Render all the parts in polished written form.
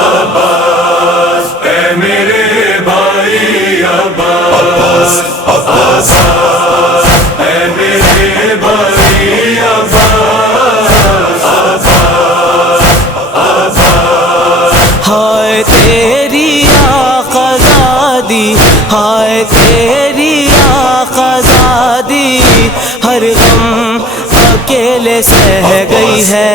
अब्बास ए मेरे भाई अब्बास, अब्बास ए मेरे भाई अब्बास, अब्बास, अब्बास। हाय तेरी आज़ादी, हाय तेरी आज़ादी, हर गम अकेले सह गई है।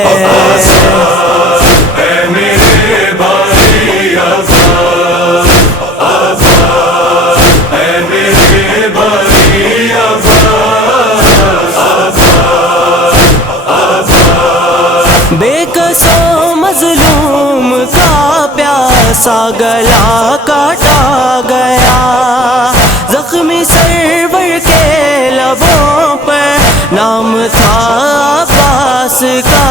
ए मेरे भाई अब्बास, अब्बास ए मेरे भाई अब्बास, अब्बास, अब्बास। बेकसों मजलूम का प्यासा गला काटा गया, जख्मी सरवर के लबों पर नाम था अब्बास का।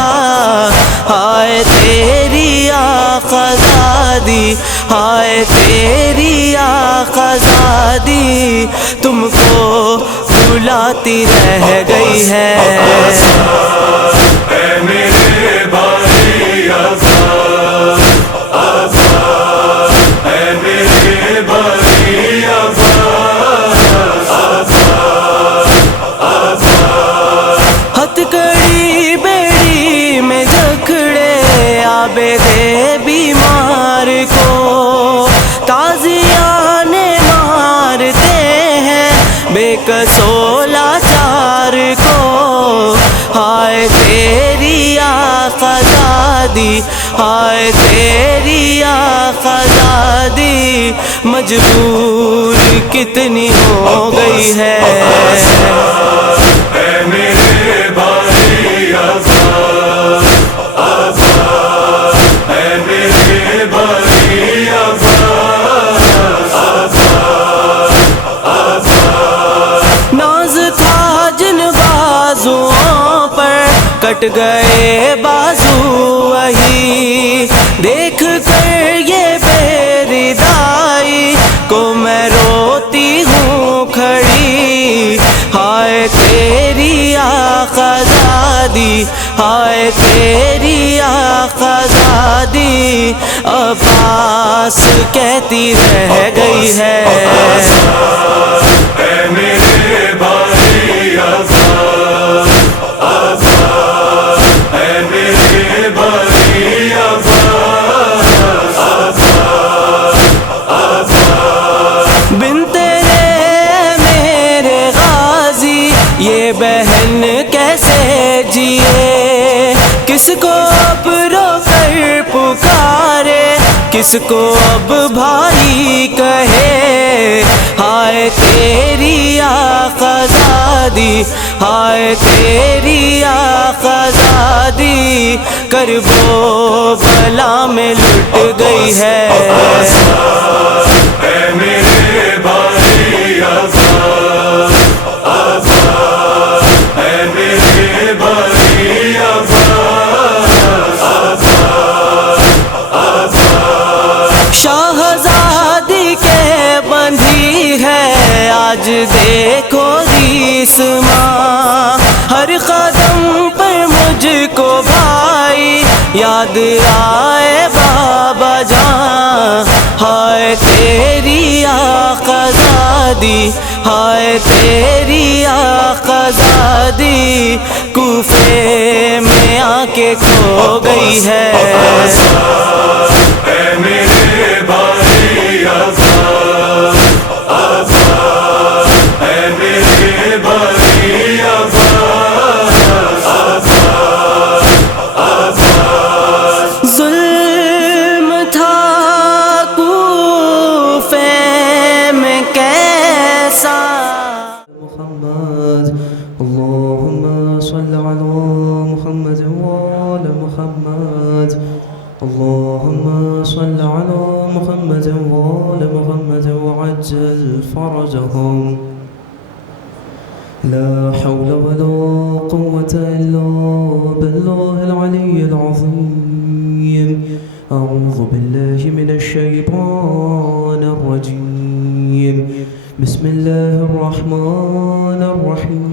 हाय तेरी आज़ादी, हाय तेरी आज़ादी, तुमको बुलाती रह गई है। ए मेरे भाई अब्बास, अब्बास ए मेरे भाई अब्बास, अब्बास, अब्बास। हथकड़ी बेड़ी में जकड़े आबेदे बीमार को, ताज़ियाने मारते हैं बेकसों लाचार को। हाय तेरी आज़ादी, हाय तेरी आज़ादी, मजबूर कितनी हो गई है। ए मेरे भाई अब्बास, अब्बास ए मेरे भाई अब्बास, अब्बास, अब्बास। नाज था जिन बाजुओं पर कट गए बाजू वही, देख कर ये बेरिदाई को मैं रोती हूँ खड़ी। हाय तेरी आज़ादी, हाय तेरी आज़ादी, अब्बास कहती रह गई है। ए मेरे भाई अब्बास, अब्बास ए मेरे भाई अब्बास, अब्बास, अब्बास। बिन तेरे मेरे गाजी ये बहन कैसे जिए, किसको अब रोकर पुकारे, किसको अब भाई कहे। हाय तेरी आज़ादी, हाय तेरी आज़ादी, करबो बला में लुट गई है। ए मेरे भाई अब्बास, अब्बास ए मेरे भाई अब्बास, अब्बास, अब्बास। शाहज़ादी के बंधी है आज देखो रीसमा, हर कदम पर मुझको भाई याद आए बाबा जान। हाय तेरी आज़ादी, हाय तेरी आज़ादी, कूफे में आके खो गई है। ए मेरे भाई अब्बास, अब्बास ए मेरे भाई अब्बास, अब्बास, अब्बास। जुल्म था कूफे में कैसा। मुहम्मद अल्लाहुम्मा सल्लि अला मुहम्मद व आला मुहम्मद, अल्लाहुम्मा सल्लि अला मुहम्मद व आला मुहम्मद व अज्जल फरजहुम। ला हौल वला कुव्वता इल्ला बिल्लाहिल अलिय्यिल अज़ीम। अऊज़ु बिल्लाहि मिनश शैतानिर रजीम। बिस्मिल्लाहिर रहमानिर रहीम।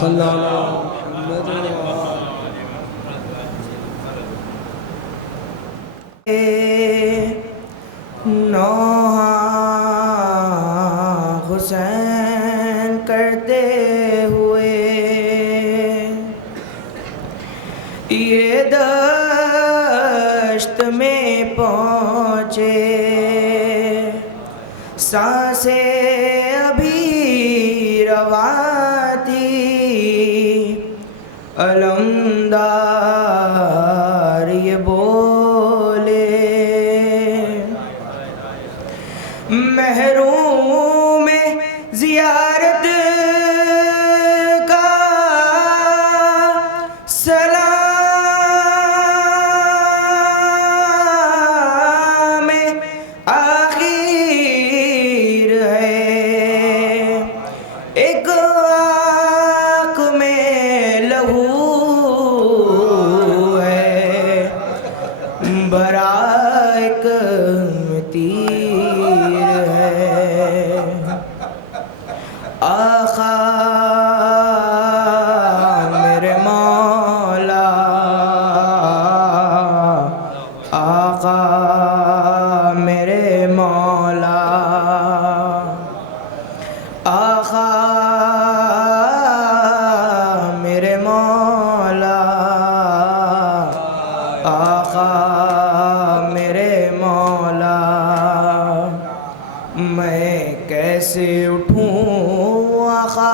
सल्लल्लाहु अलैहि नौहा हुसैन करते हुए ये दश्त में पहुँचे, सांसें अभी रवा थी, अलमदार ये बोले, महरूम ज़ियारत का सलाम आखिर है, एक आँख में लहू है, भरा एक तीर है। आका मेरे मौला, आका मेरे मौला, आका मेरे मौला, आका मेरे मौला, मैं कैसे उठूं आका,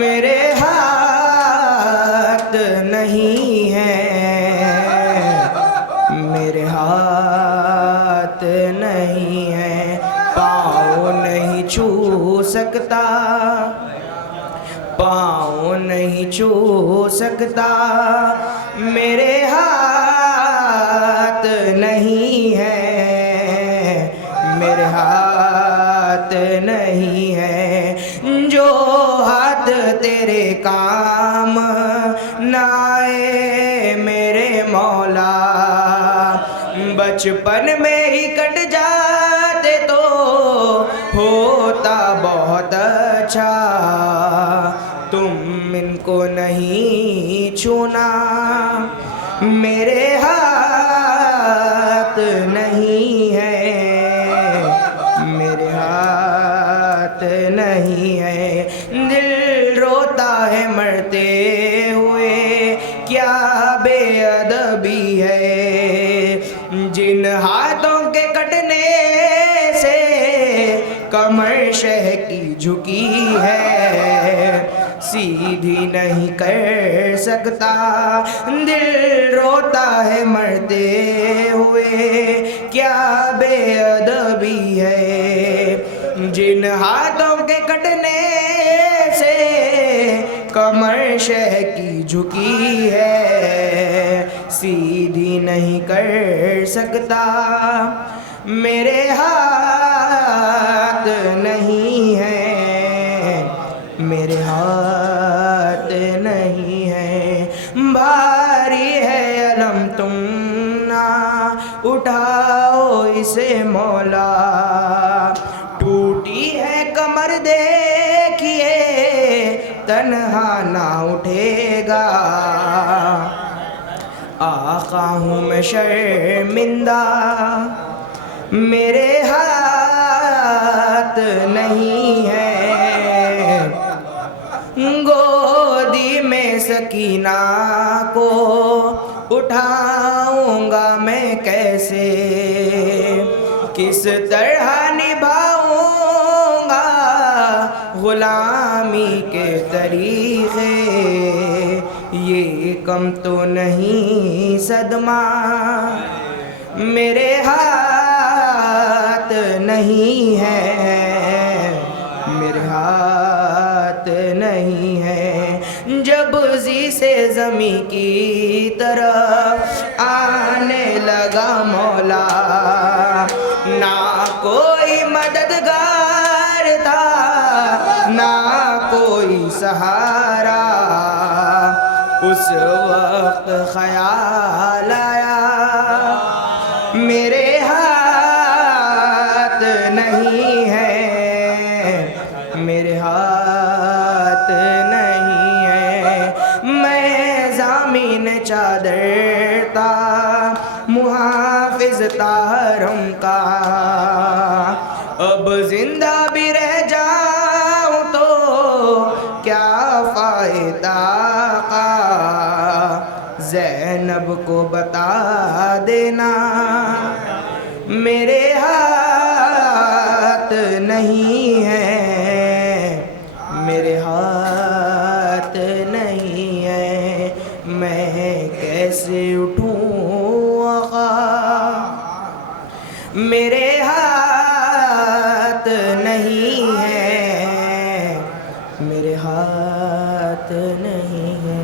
मेरे हाथ नहीं है, मेरे हाथ नहीं है, पाँव नहीं छू सकता, पाँव नहीं छू सकता, मेरे हाथ नहीं है, मेरे हाथ नहीं है, जो हाथ तेरे काम ना आए मेरे मौला, बचपन में ही कट जाते तो होता बहुत अच्छा, तुम इनको नहीं छूना, मेरे हाथ नहीं है, मेरे हाथ नहीं है, दिल रोता है मरते हुए, क्या बेअदबी है, जिन हाथों के कटने से कमर शह की झुकी है, सीधी नहीं कर सकता, दिल रोता है मरते हुए, क्या बेअदबी है, जिन हाथों के कटने से कमर शह की झुकी है, सीधी नहीं कर सकता, मेरे हाथ नहीं है, मेरे हाथ नहीं है, भारी है अलम तुम ना उठाओ इसे मौला, टूटी है कमर देखिए तन्हा ना उठेगा, आका हूँ मैं शर्मिंदा, मेरे हाथ नहीं है, गोदी में सकीना को उठाऊंगा मैं कैसे, किस तरह निभाऊंगा गुलामी के तरीक़े, ये कम तो नहीं सदमा, मेरे हाथ नहीं है, मेरे हाथ नहीं है, जब जी से ज़मी की तरफ आने लगा मौला, ना कोई मददगार था, ना कोई सहारा, उस वक्त ख्याल आया मेरे हाथ नहीं है, मेरे हाथ चादर था मुहाफिज ताहरम का। अब जिंदा भी रह जाऊं तो क्या फायदा का, ज़ैनब को बता देना मेरे हाथ नहीं है, मेरे हाथ नहीं है, मैं कैसे उठूं आका, मेरे हाथ नहीं है, मेरे हाथ नहीं है।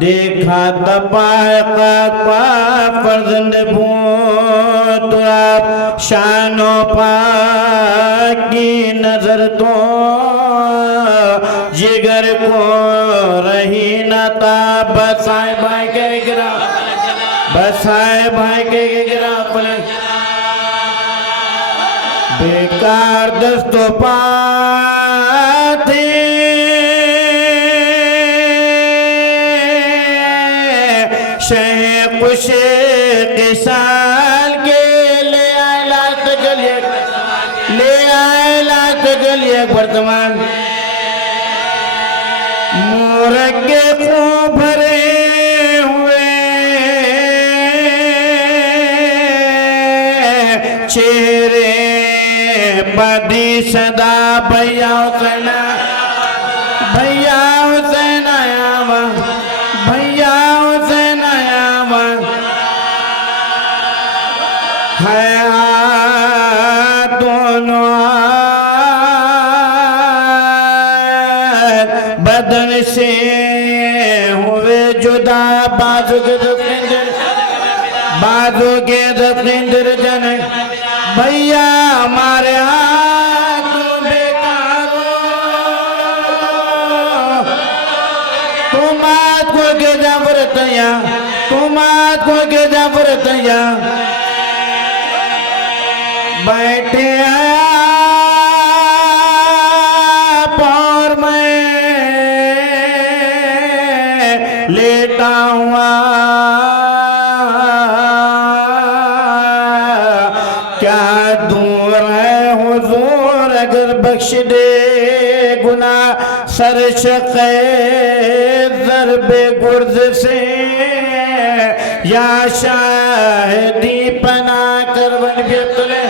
देखा फर्जंद तुराब शानो की नजर तो जिगर को रही न था। बसाए भाई के गिरा, बसाए भाई के गिरा बेकार दस्तो पाते शह कुश किसाल के ले आए लात गलिए, ले आए लात गलिए वर्तमान मोरगे को भरे हुए चेहरे बदी सदा भैया हुसैन, भैया हुसैन आया वहाँ, भैया हुसैन आया वहाँ है दोनों बदन से हुए जुदा। बाजू के दफिंदर, बाजू के दफिंदर जन भैया हमारे हाथ बेकार, तुम आज को के जबरतया, तुम आज को के जबरतया बैठे और मैं लेटा हुआ क्या दूर है हुजूर अगर बख्श दे गुना सर शक़े ज़रबे गुर्ज से या शाहिदी पना करवट भी अब तुले,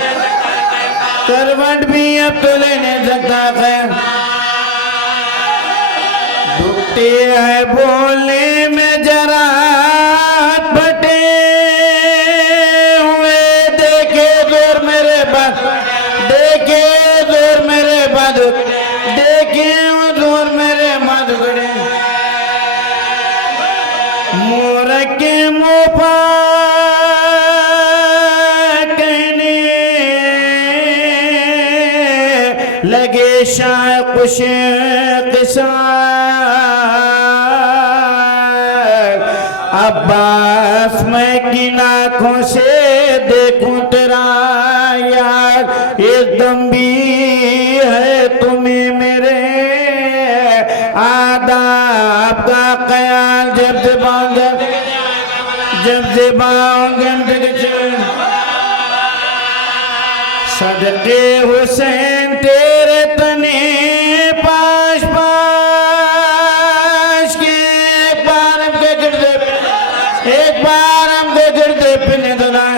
करवट भी अब तुले ने सकता है। दुखती है बोलने में जरा बटे हुए देखे जोर मेरे बाद, देखे जोर मेरे बाद, देखे जोर मेरे मद गड़े मोर के मुफा कहने लगे शाह कुश किसा अब्बास मैं किन आँखों से देखूं तेरा यार, एकदम भी है तुम्हें मेरे आदाब का ख्याल। जब से बांगे, जब से बांगे सदके हुसैन तेरे तने पाश पाश के एक बार हमके गिरदे, एक बार हमके गिरदे पिने दुला।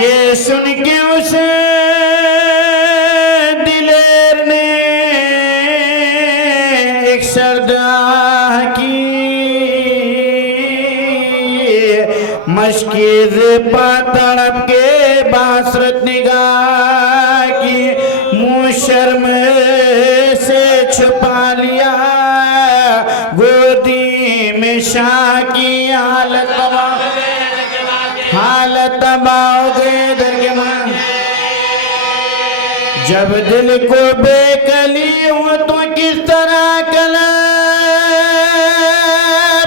ये सुन के उस दिलेर ने एक सरदाह की मशकीज़ तड़प के बासरत निगाह की मुँह शर्म से छुपा लिया गोदी में शाह की हालत तबाह, हालत तबाह हो गई दर के मां। जब दिल को बेकली हो तो किस तरह कला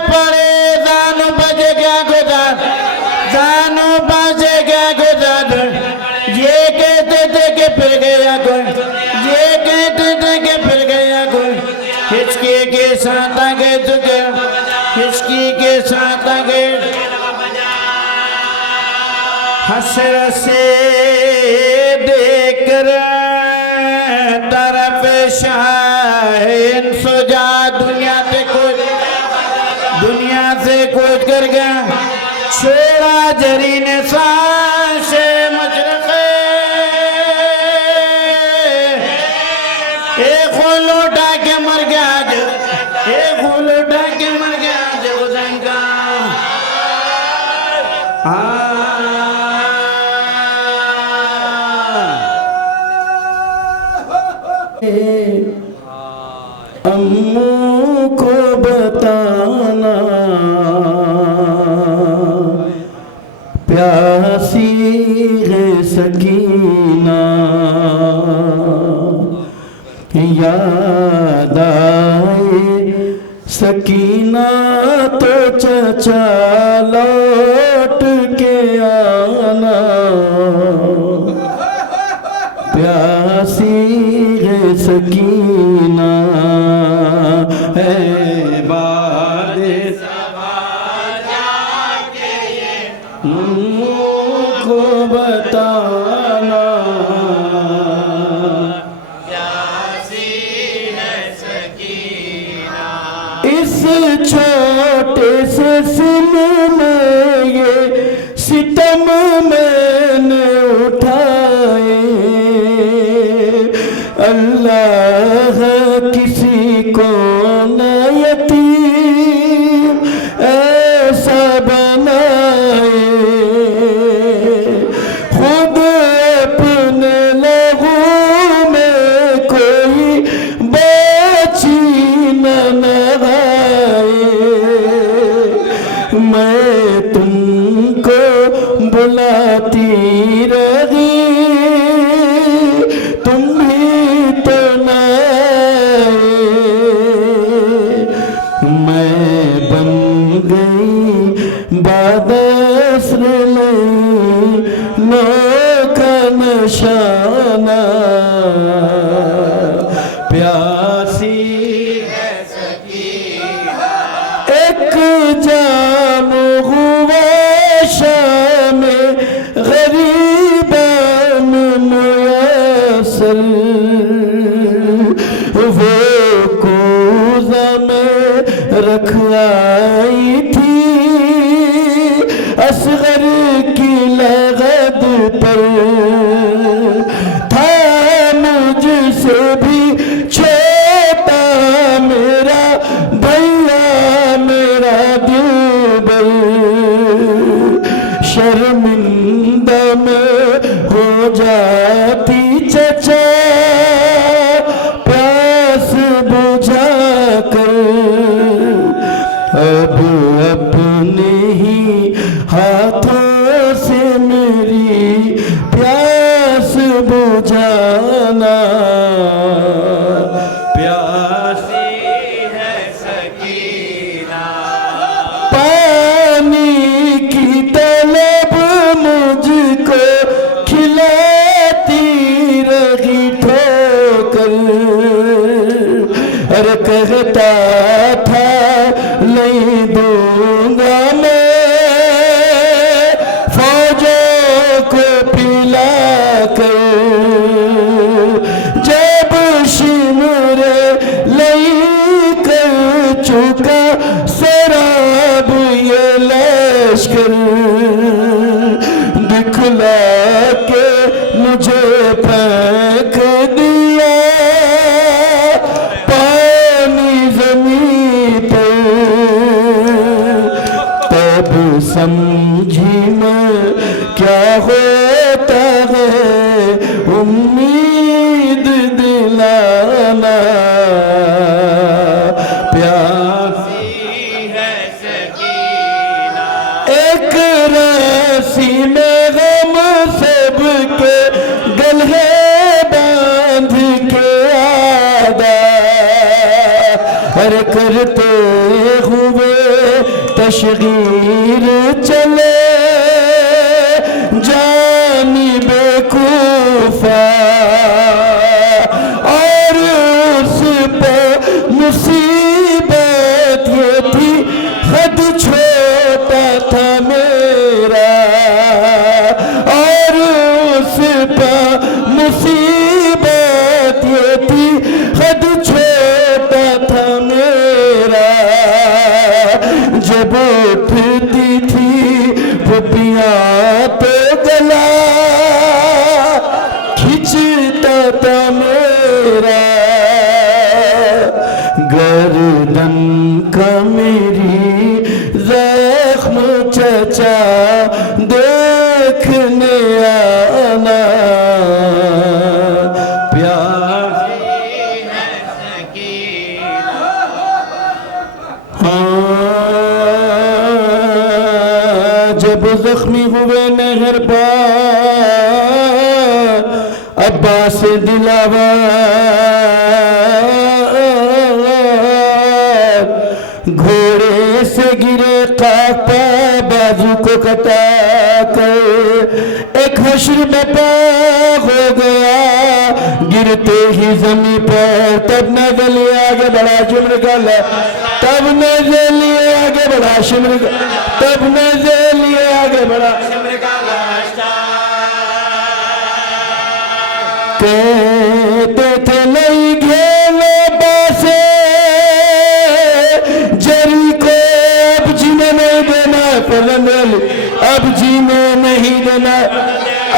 परेशान बज गया साथ आगे हसरत से देखकर तरफ शाहीन सुजा दुनिया से कूद कर गया छोड़ा जरीन सांस मशरक़े एक फूल उठा के मर गया एक फूल उठा के मर गया हुसैन का अम्मू को बताना प्यासी है सकीना याद आए सकीना तो चचा लौट के आना प्यासी है सकीना है बारिश को बताना इस छोटे से सिल में ये सितम मैंने उठाए अल्लाह किसी को न यतीम ऐसा बनाए खुद अपने लहू में कोई बची न नहाए मैं तुमको बुलाती रही तुम भी तो न आए मैं बन गई बादस्र का नशाना प्यासी है सकीना एक जाम हुआ शाम गरीबान मुयस्सर वो कोज़ा में रख आई थी असगर की लगद पर था मुझसे भी छोटा मेरा भैया मेरा दिलबर शर्मिंदा में हो जाती चचा प्यास बुझा कर अब अपने ही हाथों से मेरी प्यास बुझाना प्यासी है सकीना पानी की तलब मुझको खिलाती रही ठोकर अरे कहता था नहीं दूंगा मैं फौजों को पिला कर जब शिमरे लई कर चुका शराब ये लश्कर दिखला के मुझे फेंक दिया पानी जमीन पर तब समझी मैं क्या होता है उम्मीद दिलाना प्यासी है सकीना एक रस्सी में गम सबके गले बांध के आदा हर करते हुए तशगीर चले जानिब कूफा और उस पर मुसीबत ये थी हद छोड़ मेरा गर्दन का मेरी जख्म चचा देखने आना जब जख्मी हुए मेहरबान अब्बास दिलावर घोड़े से गिरे कापा बाजू को कटा कर एक हश्र बपा हो गया गिरते ही जमीन पर तब नजर लिए आगे बढ़ा शिमर गला तब नजर लिए आगे बढ़ा शिमर तब नजर लिए आगे बढ़ा कहते थे नहीं घेलो बासे जरी को अब जीने नहीं देना पलंगल अब जीने नहीं देना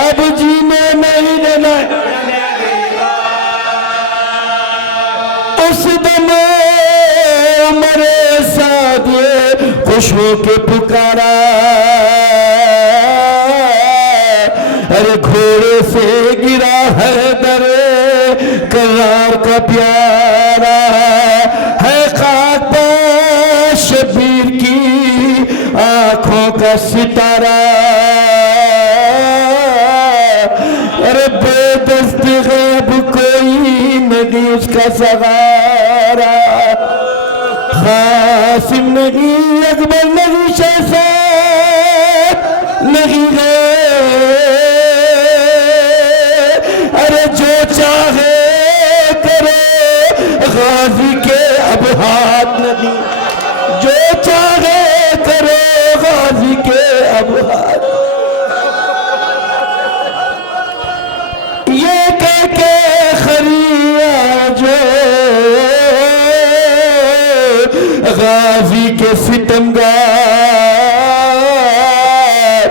अब जीने नहीं देना उस दम मेरे साथ ये खुश होके पुकारा अरे घोड़े से गिरा है दर करार का प्यारा है खाक पर शबीर की आंखों का सितारा अरे बेदस्त गैब कोई नहीं उसका सहारा कासिम नहीं अकबर नहीं शहजाद नहीं है अरे जो चाहे करे गाजी के अब हाथ नहीं जो चाहे करे गाजी के अब हाथ ये कह के खरिया जो गाजी के सितमगार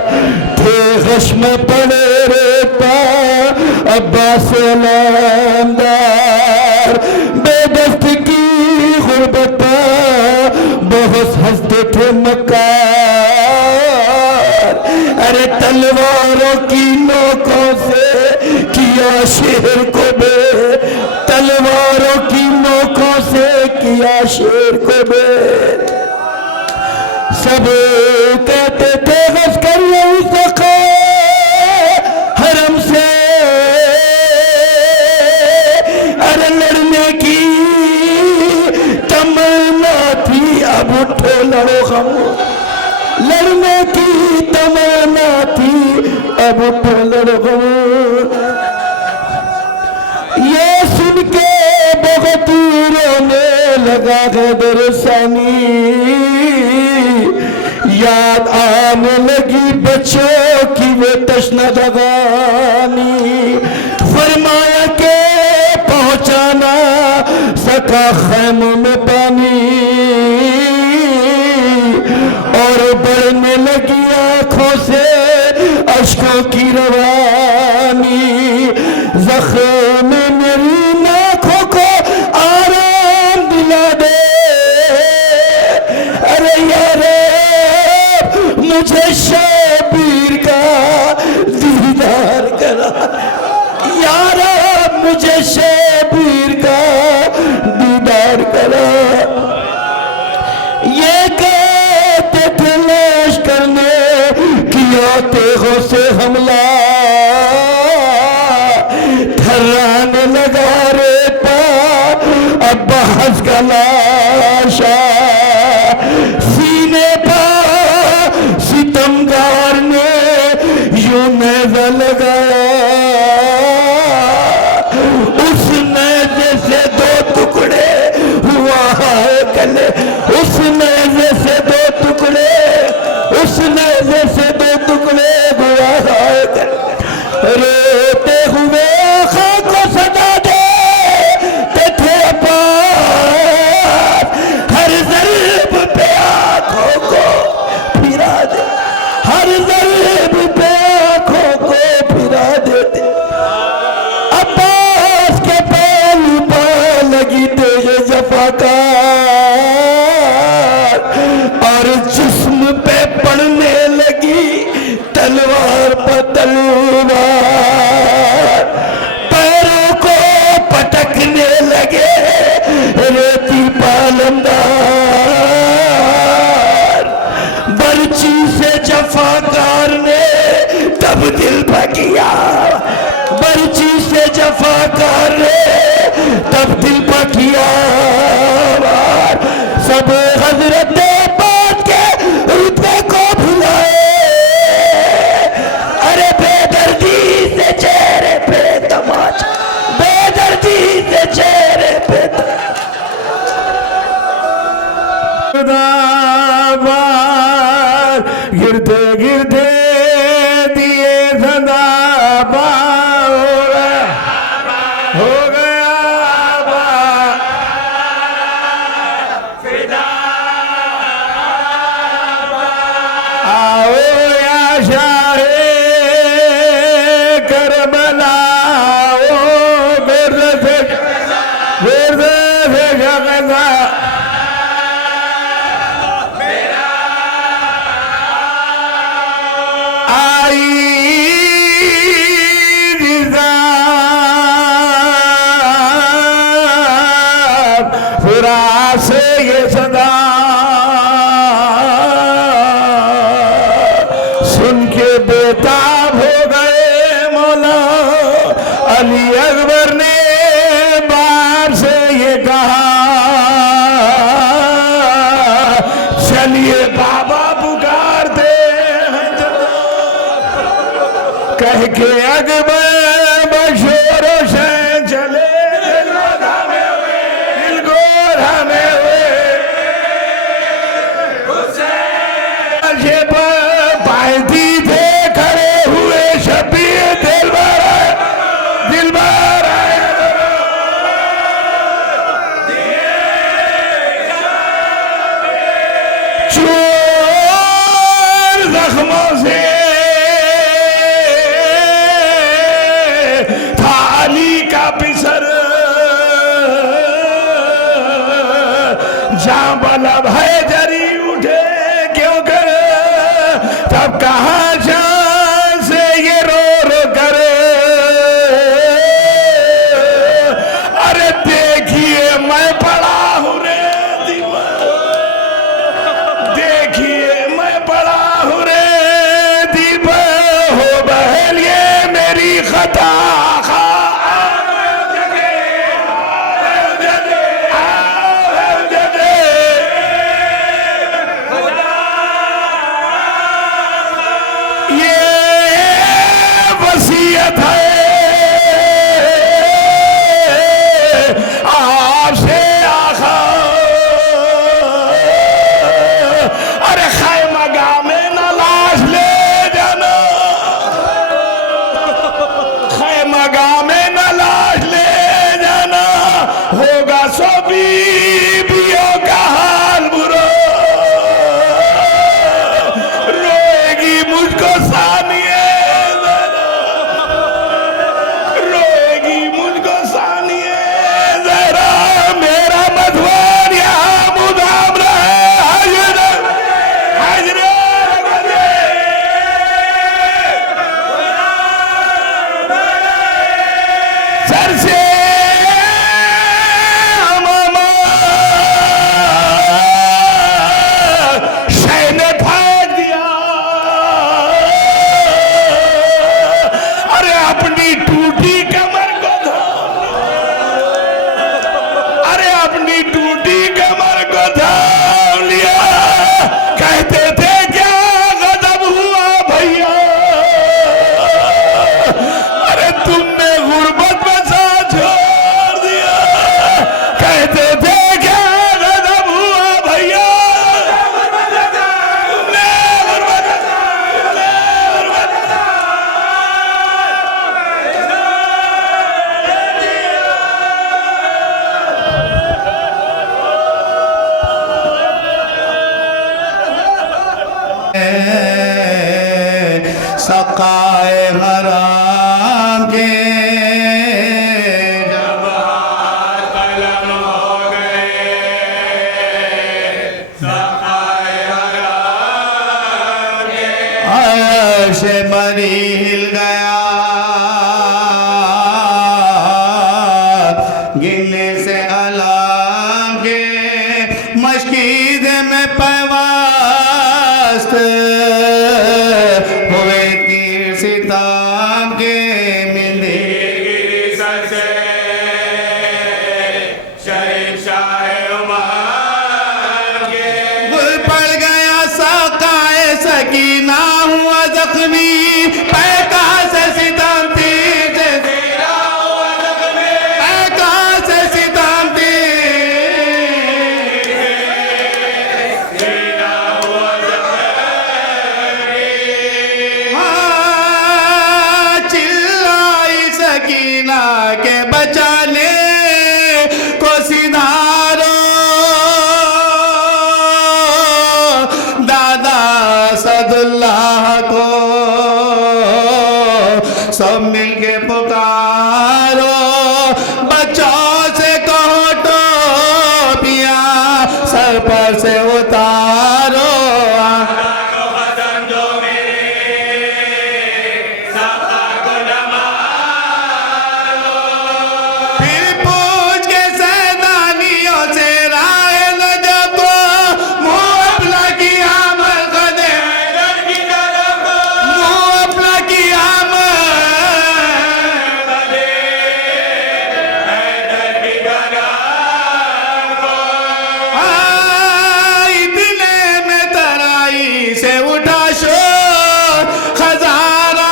थे गश में पड़े रहता अब्बास अलमदार बेदस्त की गुर्बत बहुत हंसते थे मक्कार अरे तलवारों की नोकों से किया शेर को बे तलवारों की नोकों से किया शेर को बे सब कहते थे गश कर यही सका हरम से अरे लड़ने की तमन्ना थी अब उठो लड़ो हम लड़ने की तमन्ना थी अब उठो लड़ो हम ये सुन के बहुत रोने लगा गदर सानी याद आने लगी बच्चों की वे तश्ना दगानी फरमाया के पहुंचाना सका खैमों में पानी और बढ़ने लगी आंखों से अश्कों की रवानी जख्म मेरी आंखों को आराम दिला दे अरे यार मुझे शबीर का दीदार करा यार मुझे शबीर का दीदार करा ये कहते थे लाश करने किया तेगों से हमला थर्राने लगा रे पा अब्बास का लाशा सीने पा सितमगार ने यूं नेज़ा लगाया उस नेज़े से दो टुकड़े हुआ है गले उस नेज़े से दो टुकड़े उस नेज़े से दो टुकड़े हुआ है गले रोते हुए आँखों को सजा दे थे सदाबार गिरते गिरते दिए सदाबार हो गया बार। आओ या शाहे करबला ओ गुर्द से जगदा आई रिज़ा फुरा से ये सदा सुन के बेताब हो गए मौला अली अकबर ने बाप से ये कहा चलिए बाबा पुकारते हैं कह के अकबर बशोर से चले दिल को थामे हुए पायती थे खड़े हुए शबीर दिल भर चोर जख्मों से था अली का पिसर जहां बलब है जरी उठे क्यों कर तब कहा जान से ये रो रो करे अरे देखिए मैं पड़ा हूं रे दीवार देखिए मैं पड़ा हूं रे दीप हो बहन ये मेरी खता सकाए हराम के कलम हो गए सकाए हराम के अर्श मरी हिल गया गिनने से अलाम के मस्जिद में पैवास्त हुए तीर सिताम के मिले गिरी सचे शहंशाह उमर के गुल पड़ गया सकाए सकीना हुआ जख्मी पैका से सितम तीर से तेरा हुआ जख्मी पैका से सितम तीर इतने में तराई से उठा शोर खजाना,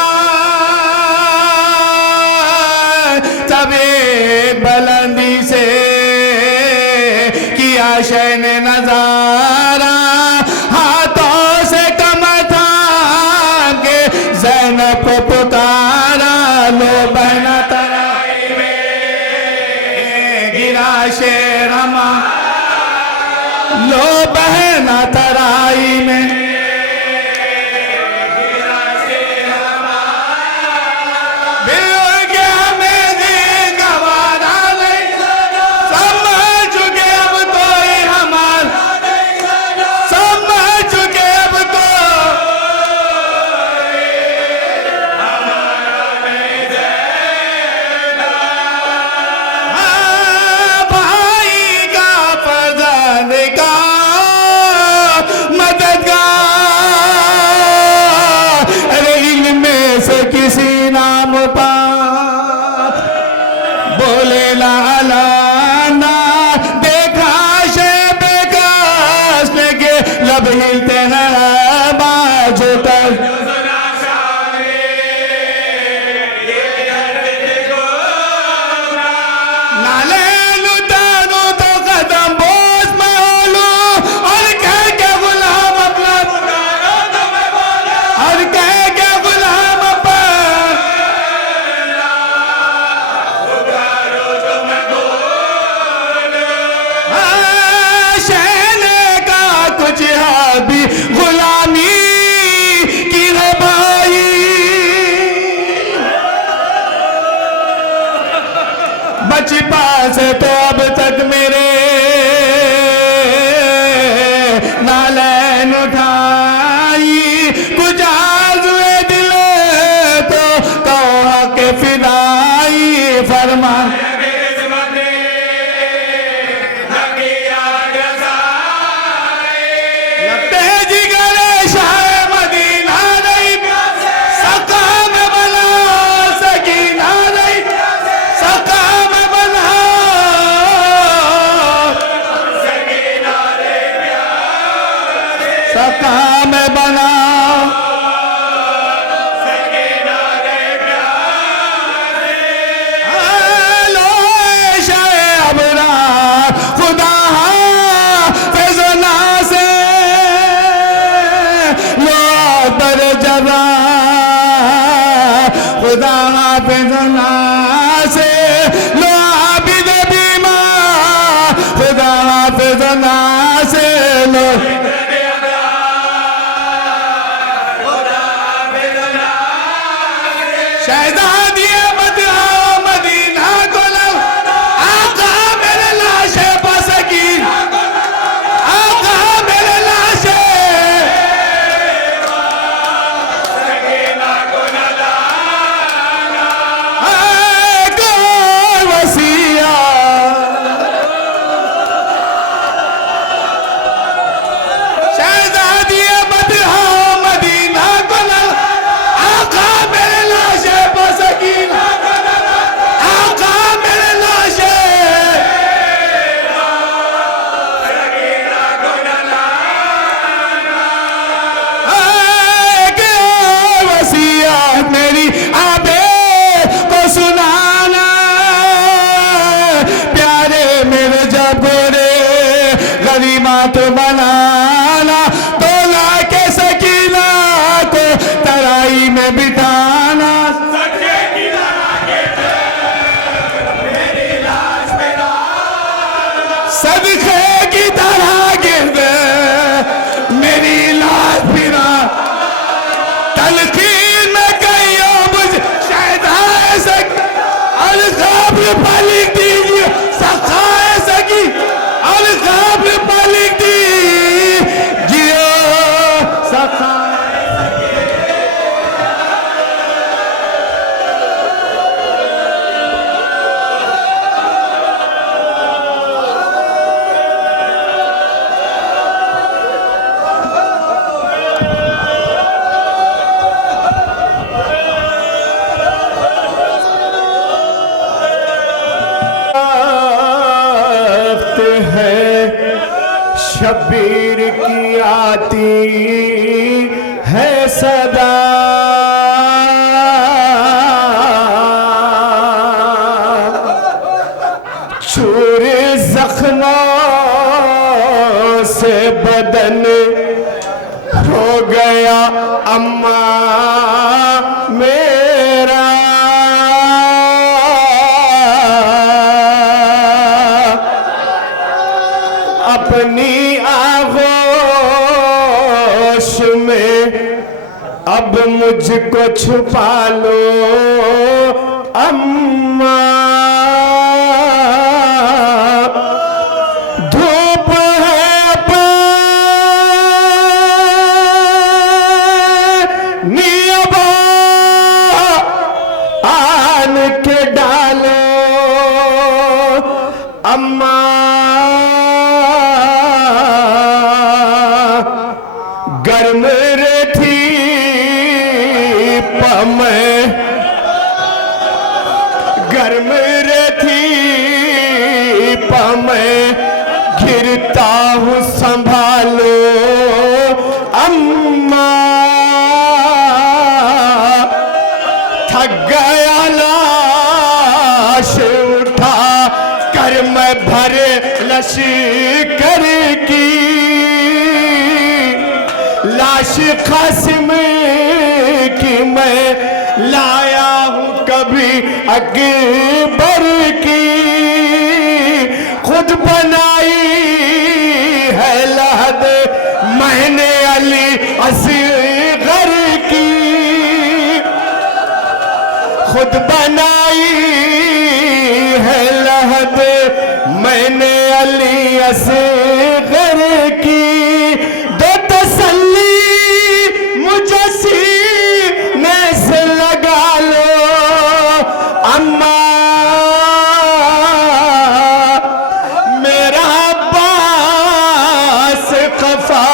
तब एक बुलंदी से किया शैन नजारा, हाथों से कमर थाम के ज़ैनब को पुकारा, लो बहना तराई में गिरा शेर हमारा, लो बहना तराई में किसी नाम पा बोले लालाना, देखा शेब काश के लब हिलते हैं बाजू तक, नाले लुटानो तो कदम बोझ मालू, और कह के गुलाम अपना और कह के गुलाम भी गुलामी की है भाई, बचपन से तो अब तक मेरे नालैन उठाई, कुछ आज़ुए दिल तो कहो के फिदाई फरमा, सका में बना लो शाय अबरा खुदा फिजना से, लो पर जरा खुदा फिजना से, लो आबिद बीमा खुदा फिजना से, लो शहजादिए बदलाओ मदीना को लो, आका मेरे लाशे पसकीन, आका मेरे लाशे को वसिया, शहजादिए बदलाओ मदीना को लो, आका मेरे लाशे आका मेरे लाशे वसीयत मेरी आबे को सुनाना, प्यारे मेरे जब गोरे गरीमा तो बनाना, तो लाके सकीना को तराई में बिठाना, सदके की तरह गिरद मेरी लाश फिरा, तलकीन में कहियो मुझे शहदाए सकी, अलकाब पलिक दीजिए सखाए सकी, अलकाब पलिक दी शब्बीर की आती है सदा, चूर जख्मों से बदन हो गया अम्मा मेरा, अपनी आगोश में अब मुझको छुपा लो अम्मा, धूप है अपनी आन के डालो अम्मा, गर्म रेठी पमें, गर्म रेठी पमें गिरता हूँ संभालो अम्मा, थक गया लाश उठा कर मैं भरे लश्कर की, लाश कासिम की मैं लाया हूँ कभी अकबर की, खुद बनाई है लहद मैंने अली असगर की, खुद बनाई है लहद मैंने अली असगर की, दो तसल्ली मुझे सीने से लगा लो अम्मा, मेरा अब्बास खफा,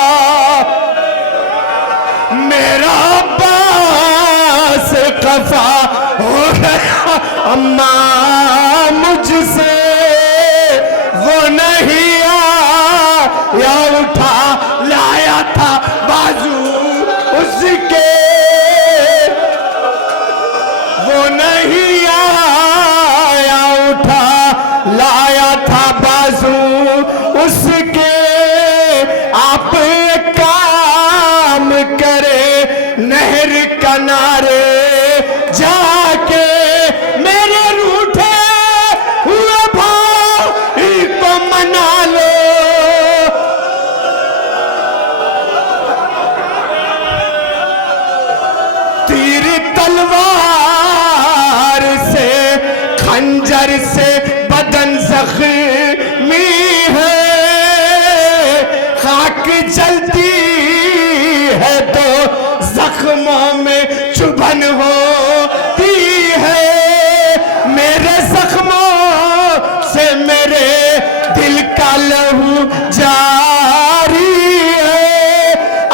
मेरा अब्बास खफा हो गया अम्मा मुझसे, वो नहीं आया उठा लाया था बाजू उसके, वो नहीं आया उठा लाया था बाजू उसके, आप एक काम करे नहर किनारे जाके मेरे रूठे हुए भाई को मना लो, तीर तलवार से खंजर से बदन जख्मी है, खाक जलती है तो जख्मों में चुभन होती है, मेरे जख्मों से मेरे दिल का लहू जारी है,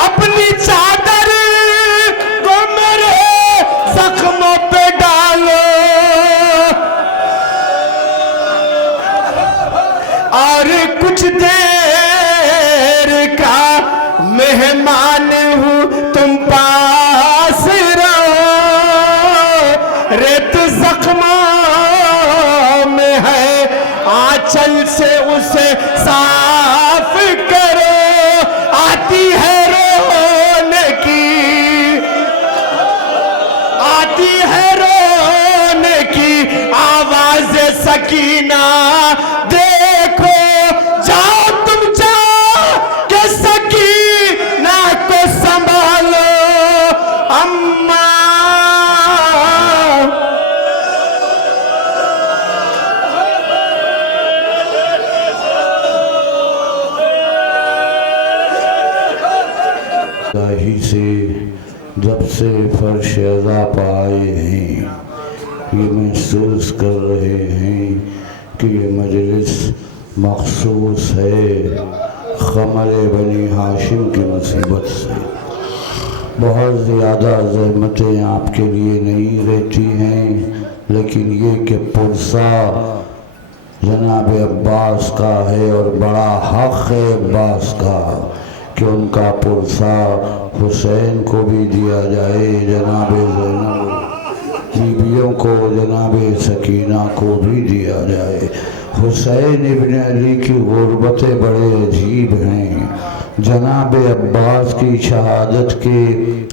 अपनी चादर को मेरे जख्मों पे डालो और कुछ देर का मेहमान हूँ तुम पास रहो, रेत जख्मों में है आंचल से उसे साफ करो, आती है रोने की, आती है रोने की आवाज सकीना, देखो जाओ तुम जाओ के सकीना को संभालो अम्मा, ही से जब से फर्श अज़ा पाए हैं ये महसूस कर रहे हैं कि ये मजलिस मखसूस है ख़मर बनी हाशिम की मुसीबत से। बहुत ज़्यादा ज़हमतें आपके लिए नहीं रहती हैं, लेकिन ये कि पुरसा जनाब अब्बास का है और बड़ा हक़ है अब्बास का कि उनका पुरसा हुसैन को भी दिया जाए, जनाब ज़ैनब बीबियों को, जनाब सकीना को भी दिया जाए। हुसैन इब्न अली की गुर्बतें बड़े अजीब हैं। जनाब अब्बास की शहादत के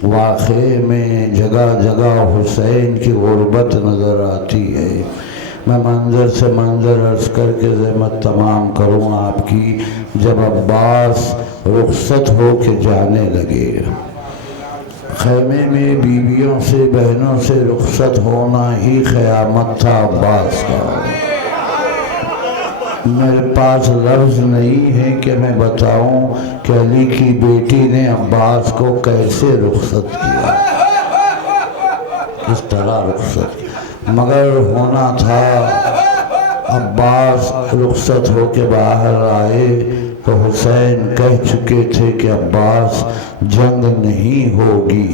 वाक़े में जगह जगह हुसैन की गुर्बत नज़र आती है। मैं मंज़र से मंज़र अर्ज़ करके ज़हमत तमाम करूँ आपकी। जब अब्बास रुखसत हो के जाने लगे, खैमे में बीवियों से बहनों से रुखसत होना ही क़यामत था अब्बास का। मेरे पास लफ्ज़ नहीं है कि मैं बताऊं कि अली की बेटी ने अब्बास को कैसे रुखसत किया, किस तरह रुखसत किया, मगर होना था। अब्बास रुखसत हो के बाहर आए तो हुसैन कह चुके थे कि अब्बास जंग नहीं होगी,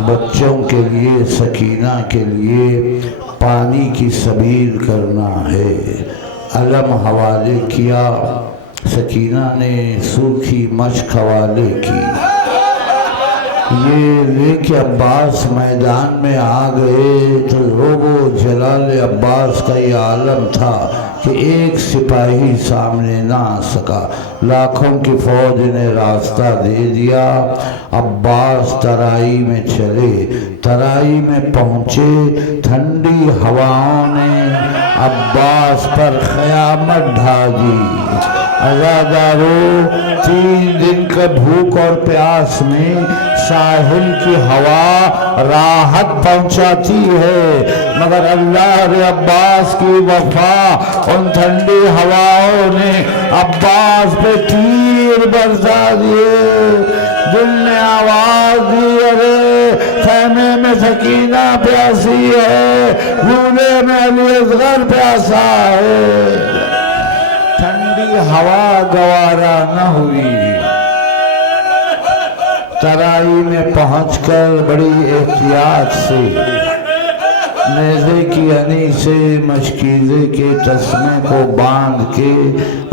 बच्चों के लिए, सकीना के लिए पानी की सबील करना है। अलम हवाले किया, सकीना ने सूखी मश्क हवाले की। ये लेके अब्बास मैदान में आ गए तो रोबो जलाल अब्बास का ये आलम था कि एक सिपाही सामने ना आ सका। लाखों की फौज ने रास्ता दे दिया। अब्बास तराई में चले, तराई में पहुँचे। ठंडी हवाओं ने अब्बास पर क़यामत ढा दी। अज़ादारो 3 दिन का भूख और प्यास में साहिल की हवा राहत पहुंचाती है, मगर अल्लाह रे अब्बास की वफा उन ठंडी हवाओं ने अब्बास पे तीर बरसा दिए। दिल ने आवाज दी, अरे खैमे में सकीना प्यासी है, झूले में अली असगर प्यासा है। ठंडी हवा गवारा न हुई। तराई में पहुंचकर बड़ी एहतियात से नेज़े की अनी से मशकीज़े के तस्मे को बांध के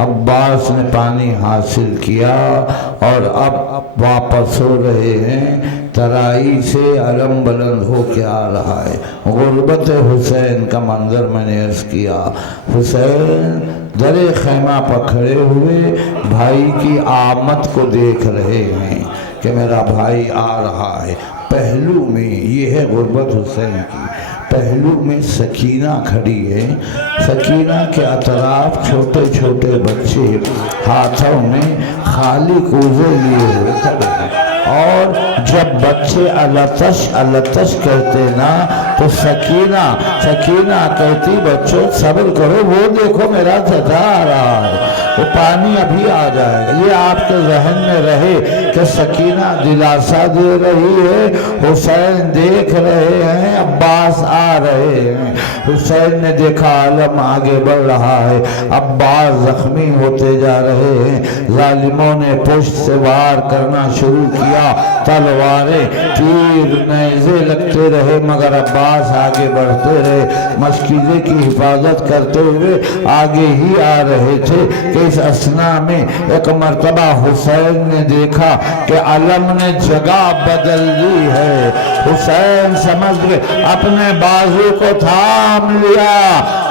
अब्बास ने पानी हासिल किया और अब वापस हो रहे हैं। तराई से अलम बुलंद हो के आ रहा है। गुर्बत हुसैन का मंजर मैंने अर्ज़ किया। हुसैन दरे खैमा पर खड़े हुए भाई की आमद को देख रहे हैं कि मेरा भाई आ रहा है। पहलू में ये है गुर्बत हुसैन की, पहलू में सकीना खड़ी है। सकीना के अतराफ छोटे छोटे बच्चे हाथों में खाली कूजे लिए हुए खड़े हैं। और जब बच्चे अलतश अलतश कहते ना तो सकीना कहती बच्चों सब्र करो, वो देखो मेरा चचा आ रहा है, वो पानी अभी आ जाएगा। ये आपके जहन में रहे कि सकीना दिलासा दे रही है, हुसैन देख रहे हैं, अब्बास आ रहे हैं। हुसैन ने देखा आलम आगे बढ़ रहा है, अब्बास जख्मी होते जा रहे हैं। जालिमों ने पुष्ट से वार करना शुरू किया, तलवारें तीर नेज़े लगते रहे, मगर अब्बास आगे बढ़ते रहे। मशकीज़े की हिफाजत करते हुए आगे ही आ रहे थे कि इस असना में एक मर्तबा हुसैन ने देखा कि अलम ने जगह बदल दी है। हुसैन समझ गए, अपने बाजू को थाम लिया।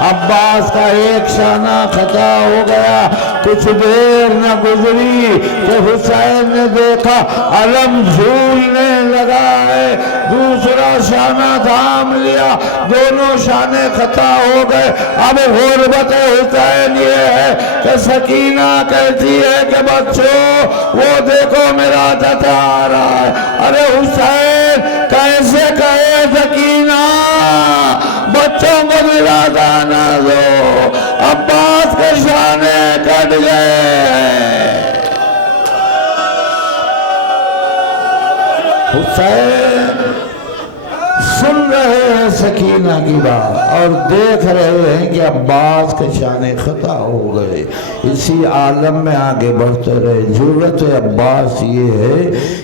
अब्बास का एक शाना खता हो गया। कुछ देर न गुजरी कि हुसैन ने देखा अलम झूलने लगा है। दूसरा शाना थाम लिया, दोनों शाने खता हो गए। अब गुर्बत हुसैन ये है कि सकीना कहती है कि बच्चों वो देखो मेरा चचा आ रहा है। अरे हुसैन कैसे कहे सकीना, बच्चों को दिलासा न दो। अब्बास के शाने कट गए। हुसैन सुन रहे हैं सकीना की बात और देख रहे हैं कि अब्बास के शान खता हो गए, इसी आलम में आगे बढ़ते रहे। जरूरत अब्बास ये है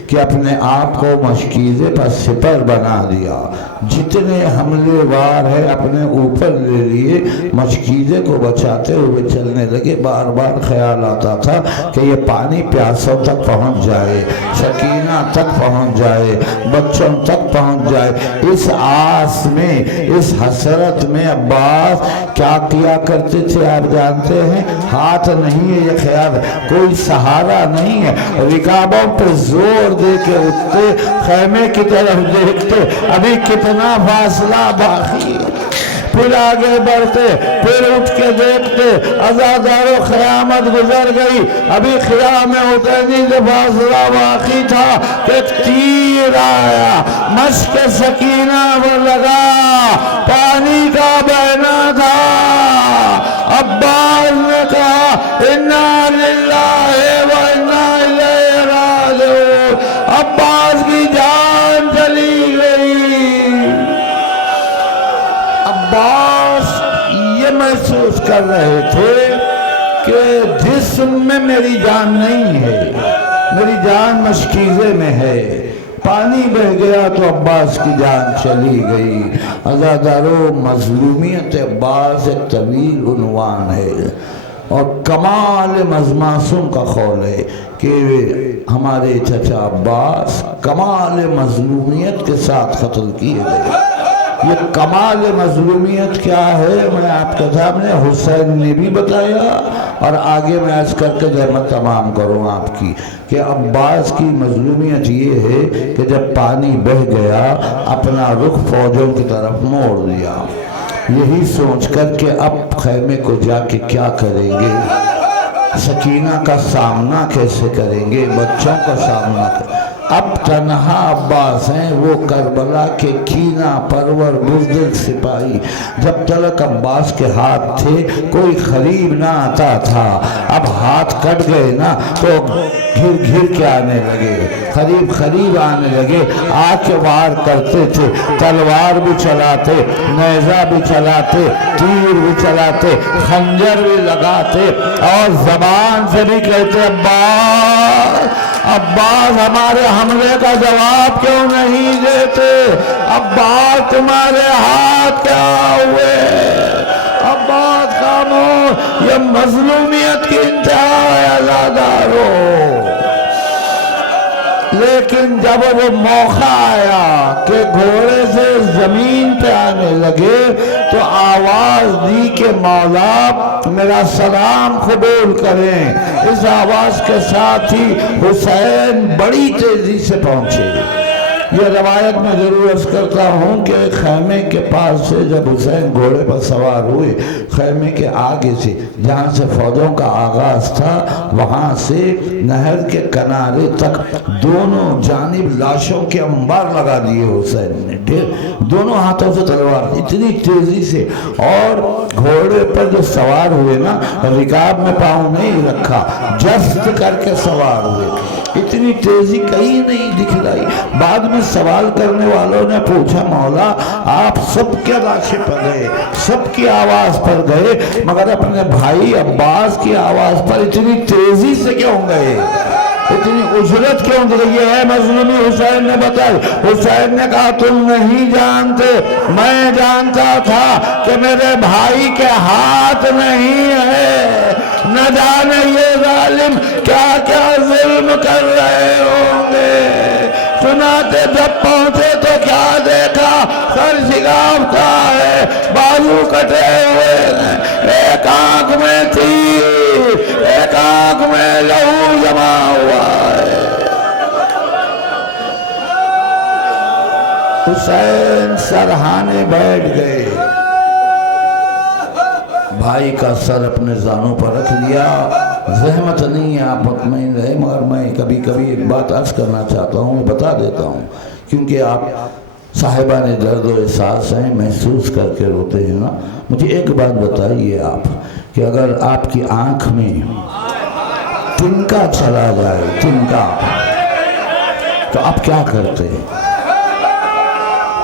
कि अपने आप को मशकीज़े पर सिपर बना दिया, जितने हमलेवार है अपने ऊपर ले लिए, मशकीज़े को बचाते हुए चलने लगे। बार बार ख्याल आता था कि ये पानी प्यासों तक पहुंच जाए, सकीना तक पहुंच जाए, बच्चों तक पहुंच जाए। इस आस में, इस हसरत में अब्बास क्या किया करते थे आप जानते हैं? हाथ नहीं है ये ख्याल, कोई सहारा नहीं है, रिकाबों पर जोर दे के उठते, खैमे की तरफ देखते, अभी कितना फासला बाकी, फिर आगे बढ़ते, फिर उठ के देखते, अज़ादारो क़यामत गुजर गई, अभी क़याम हुसैनी से फासला बाकी था कि तीर आया, मश्क सकीना पर लगा, पानी का बहना था। अब्बास ने कहा इन्ना लिल्लाहि व इन्ना इलैहि राजिऊन, अब्बास की जान चली गई। अब्बास ये महसूस कर रहे थे कि जिस्म में मेरी जान नहीं है, मेरी जान मशकीज़े में है। पानी बह गया तो अब्बास की जान चली गई। अज़ादारो, मज़लूमियत अब्बास एक तवील उन्वान है और कमाल मज़मासूम का कौल है कि हमारे चचा अब्बास कमाल मज़लूमियत के साथ कत्ल किए गए। ये कमाल मज़लूमियत क्या है, मैं आपके सामने हुसैन ने भी बताया और आगे मैं आज करके जहमत तमाम करूँ आपकी कि अब्बास की मज़लूमियत ये है कि जब पानी बह गया अपना रुख फौजों की तरफ मोड़ दिया, यही सोच कर के अब खैमे को जाके क्या करेंगे, सकीना का सामना कैसे करेंगे, बच्चों का सामना करेंगे। अब तन्हा अब्बास हैं, वो करबला के कीना परवर बुज़दिल सिपाही। जब तलक अब्बास के हाथ थे कोई खरीब ना आता था, अब हाथ कट गए ना तो घिर घिर के आने लगे, खरीब खरीब आने लगे। आके वार करते थे, तलवार भी चलाते, नेज़ा भी चलाते, तीर भी चलाते, खंजर भी लगाते और जबान से भी कहते अब्बास अब्बास हमारे हमले का जवाब क्यों नहीं देते, अब्बास तुम्हारे हाथ क्या हुए, अब्बास खामोश। ये मज़लूमियत की इंतहा है अज़ादारो। लेकिन जब वो मौका आया कि घोड़े से जमीन पे आने लगे तो आवाज दी कि मौला मेरा सलाम कबूल करें। इस आवाज के साथ ही हुसैन बड़ी तेजी से पहुंचे। ये रवायत में जरूर अर्ज करता हूँ कि खैमे के पास से जब हुसैन घोड़े पर सवार हुए, खैमे के आगे से जहाँ से फौजों का आगाज था वहाँ से नहर के किनारे तक दोनों जानिब लाशों के अंबार लगा दिए हुसैन ने, दोनों हाथों से तलवार इतनी तेजी से। और घोड़े पर जो सवार हुए ना, रिकाब में पाँव नहीं रखा, जस्त करके सवार हुए, इतनी तेजी कहीं नहीं दिखलाई। बाद में सवाल करने वालों ने पूछा मौला आप सबके लाशे पर गए, सबकी आवाज पर गए, मगर अपने भाई अब्बास की आवाज पर इतनी तेजी से क्यों गए, इतनी उजरत क्यों दी? ये है मजलूमी। हुसैन ने बताया, हुसैन ने कहा तुम नहीं जानते, मैं जानता था कि मेरे भाई के हाथ नहीं है, न जाने ये जालिम क्या क्या जुल्म कर रहे होंगे। सुनाते जब पहुंचे तो क्या देखा, सर शिगावता है, बाजू कटे हुए हैं, एक आंख में तीर, एक आंख में लहू जमा हुआ है। हुसैन सरहाने बैठ गए, भाई का सर अपने जानों पर रख लिया। जहमत नहीं है, आप मुतमईन रहे, मगर मैं कभी कभी एक बात अर्ज करना चाहता हूँ, बता देता हूँ, क्योंकि आप साहिबा ने दर्द और एहसास हैं, महसूस करके रोते हैं ना। मुझे एक बात बताइए आप कि अगर आपकी आंख में तिनका चला जाए, तिनका, तो आप क्या करते हैं?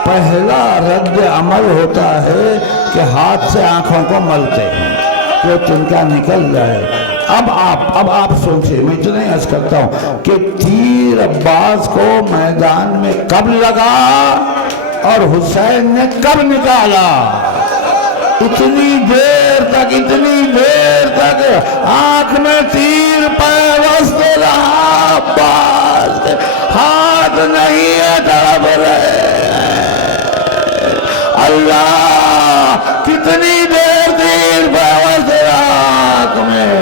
पहला रद्द अमल होता है कि हाथ से आंखों को मलते हैं कि तिनका निकल जाए। अब आप सोचिए, मैं इतना ही अर्ज करता हूं कि तीर अब्बास को मैदान में कब लगा और हुसैन ने कब निकाला। इतनी देर तक आंख में तीर पैवस्त रहा, अब्बास के हाथ नहीं है, तड़प रहे। अल्लाह, कितनी देर तीर पैवस्त रहा आंख में।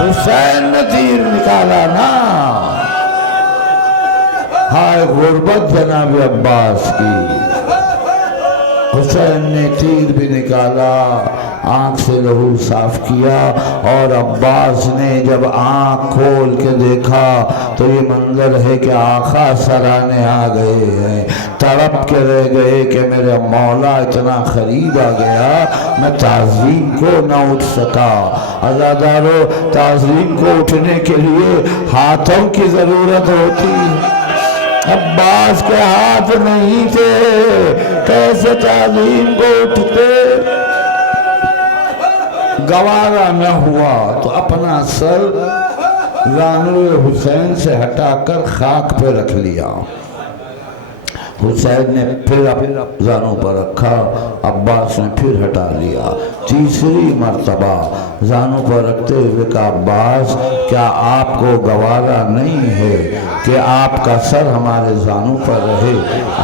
हुसैन ने तीर निकाला ना। हाय गुर्बत जनाब अब्बास की। हुसैन ने तीर भी निकाला, आंख से लहू साफ किया, और अब्बास ने जब आंख खोल के देखा तो ये मंजर है कि आका सराने आ गए हैं, तड़प के रह गए कि मेरे मौला इतना करीब आ गया, मैं ताज़ीम को न उठ सका। अज़ादारों, ताज़ीम को उठने के लिए हाथों की ज़रूरत होती है। अब्बास के हाथ नहीं थे, कैसे ताज़ीम को उठते। गवारा न हुआ तो अपना सर रानू हुसैन से हटाकर खाक पे रख लिया। हुसैन ने फिर जानों पर रखा, अब्बास ने फिर हटा लिया। तीसरी मर्तबा जानों पर रखते हुए कहा, अब्बास क्या आपको गवारा नहीं है कि आपका सर हमारे जानों पर रहे।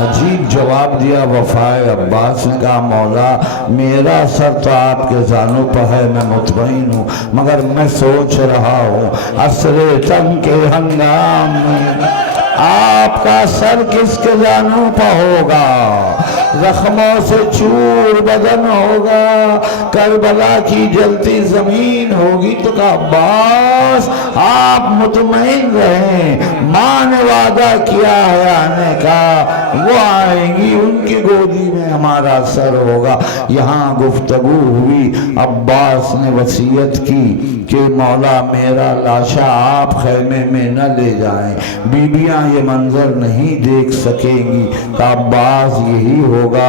अजीब जवाब दिया वफाए अब्बास ने कहा, मौला मेरा सर तो आपके जानों पर है, मैं मुतमईन हूँ, मगर मैं सोच रहा हूँ असरे तंग के हंगाम में आपका सर किसके जानों पर होगा। जख्मों से चूर बदन होगा, करबला की जलती जमीन होगी। तो कहा, अब्बास आप मुतमईन रहें, माँ ने वादा किया है आने का, वो आएंगी, उनकी गोदी में हमारा सर होगा। यहाँ गुफ्तगू हुई, अब्बास ने वसीयत की कि मौला मेरा लाशा आप खैमे में न ले जाएं, बीबियां ये मंजर नहीं देख सकेंगी। का अब्बास यही होगा,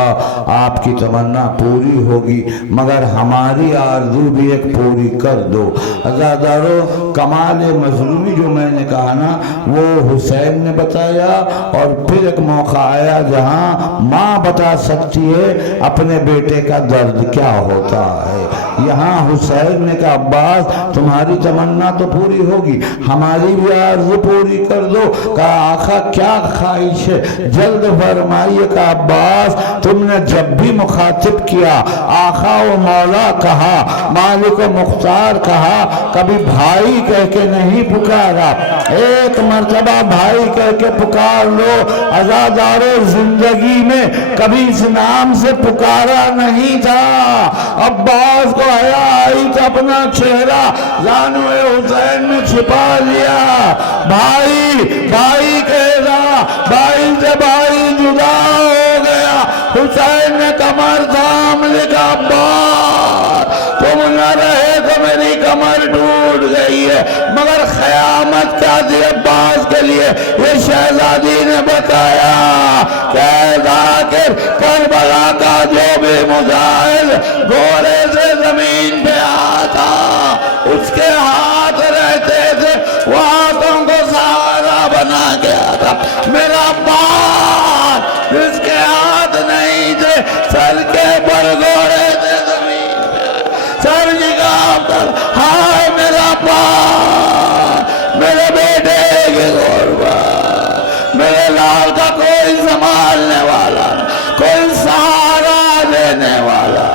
आपकी तमन्ना पूरी होगी, मगर हमारी आरज़ू भी एक पूरी कर दो। अज़ादारों, कमाल मज़लूमी जो मैंने कहा ना, वो हुसैन ने बताया, और फिर एक मौका आया जहाँ माँ बता सकती है अपने बेटे का दर्द क्या होता है। यहाँ हुसैन ने कहा, अब्बास तुम्हारी तमन्ना तो पूरी होगी, हमारी भी आरज़ू पूरी कर दो। कहा, आखा क्या ख्वाहिश है, जल्द फरमाइए। का अब्बास तुमने जब भी मुखातिब किया आखा व मौला कहा, मालिक व मुख्तार कहा, कभी भाई कह के नहीं पुकारा। एक मर्तबा भाई कह के पुकार लो। अज़ादारों, जिंदगी में कभी इस नाम से पुकारा नहीं था। अब्बास को हया आई तो अपना चेहरा जानवे हुसैन ने छिपा लिया। भाई भाई कह रहा, भाई से भाई जुदा हो गया। हुसैन ने कमर थाम लिखा, अब्बास तुम न रहे तो मेरी कमर टूट गई है, मगर क़यामत क्या थी अब्बास के लिए ये शहजादी ने बताया। करबला का जो भी मुजाहिद घोड़े से जमीन पे आता, उसके हाथ रहते थे, वो हाथों को सहारा बना के आता। मेरा बाप जिसके हाथ नहीं थे, सर के बल घोड़े थे जमीन पे, सर निकाल, हाय मेरा बाप, मेरे बेटे के गोरबा, मेरे लाल का कोई संभालने वाला, कोई सहारा देने वाला।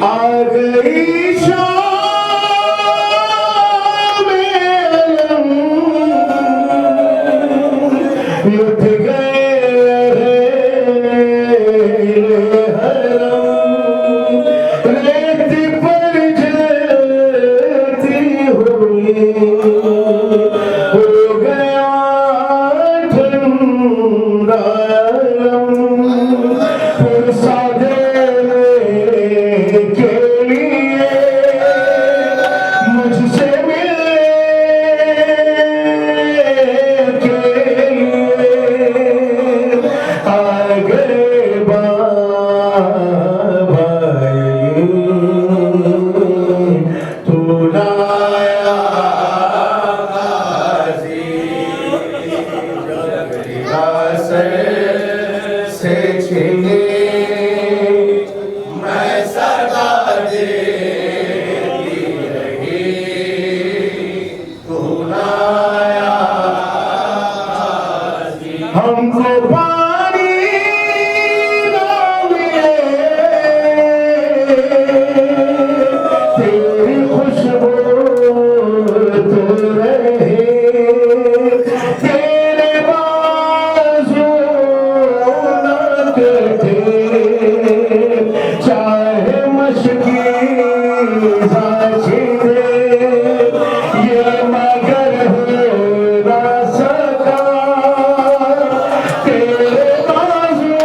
आ गई शाम अलम, लुट गए हरम, रेत पर जलती हुई हो गया ठंडा अलम, फुर्सा देने के लिए मुझसे मिलने के लिए आ गए भाई, तू लाया से छीने मैं सदा देती रही, तू लाया हमको पानी ना मिले, तेरी खुशबू तो रहे, तेरे बाजू ना कटे, चाहे मशकी साझे ये मगर हो ना सका, तेरे बाजू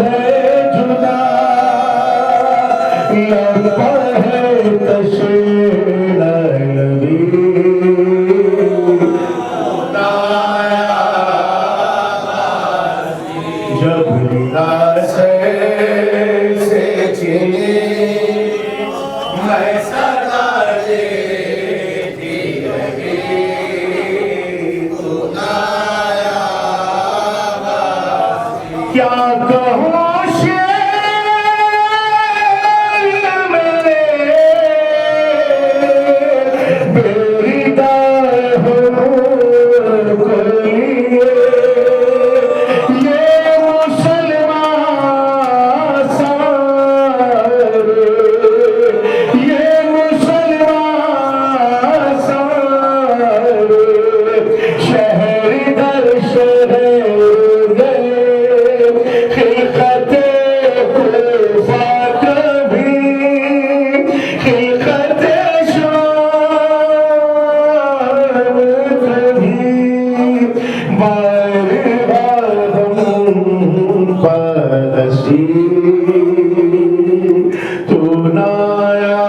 है जुदा, लगता है तशना लगी, जब निराश से छीने मैं सदा देती रही, तू लाया क्या कहूँ शेर मेरे, बेरीदार हो कोई, ये मुसलमान सारे, ये मुसलमान सारे शहर दर शहर गए, खिलकते कूफा कभी, खिलकते शाम कभी, बार परसी तू नाया,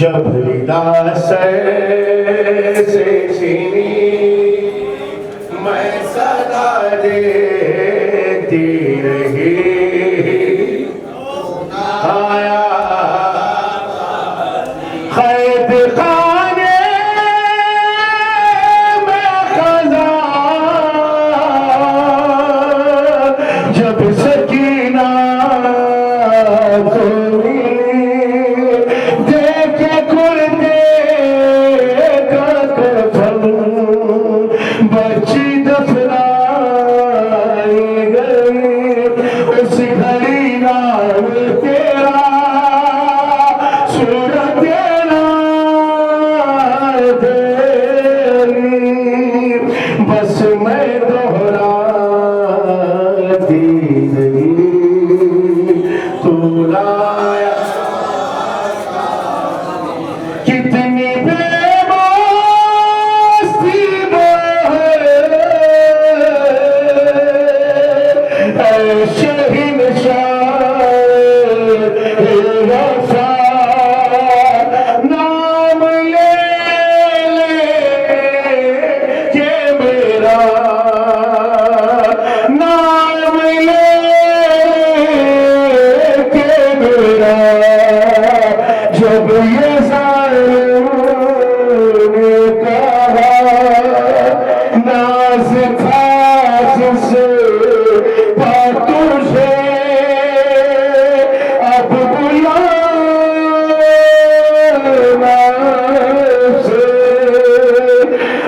जब रिदास से छीनी मैं सदा देती रही, आया खैद खाने में खजा, जब सकीना को मिली, देखे कुर्ते का कफन, बची दफना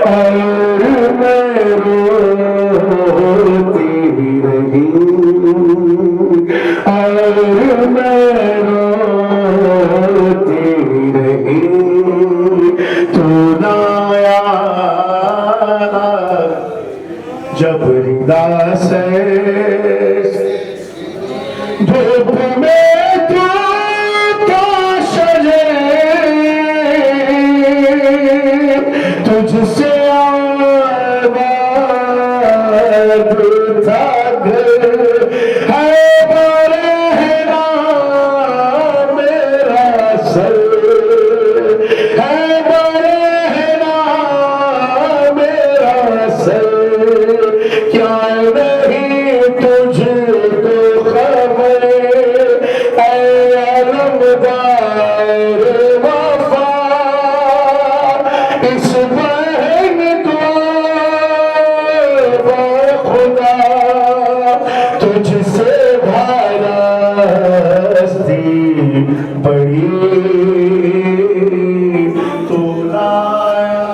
और मैं रोती रही, और मैं रोती रही, तू ना आया जब रिदा से धूप में तू तो सजे, तुझसे आबाद था घर, है बरहना मेरा सर, है बरहना मेरा सर, क्या नहीं तुझको खबर, ऐ अलमदार वफा, इस बहन को खुदा तुझसे भारस्ती बड़ी, तू लाया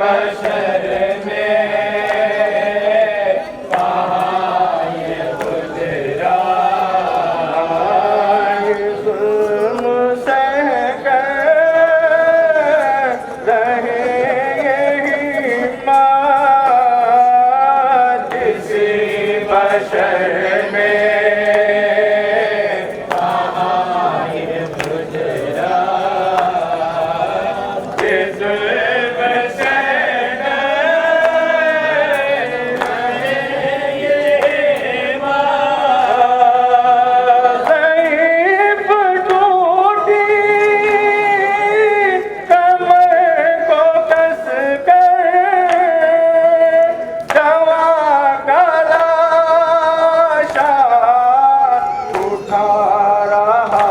बशर में कहाँ ये गुजरा जुल्म सह कर रहे यही मात किसी बशर में कहाँ ये गुजरा ये जुल्म से ज़ईफ़ टूटी कमर को कस कर जवा का लाशा उठा रहा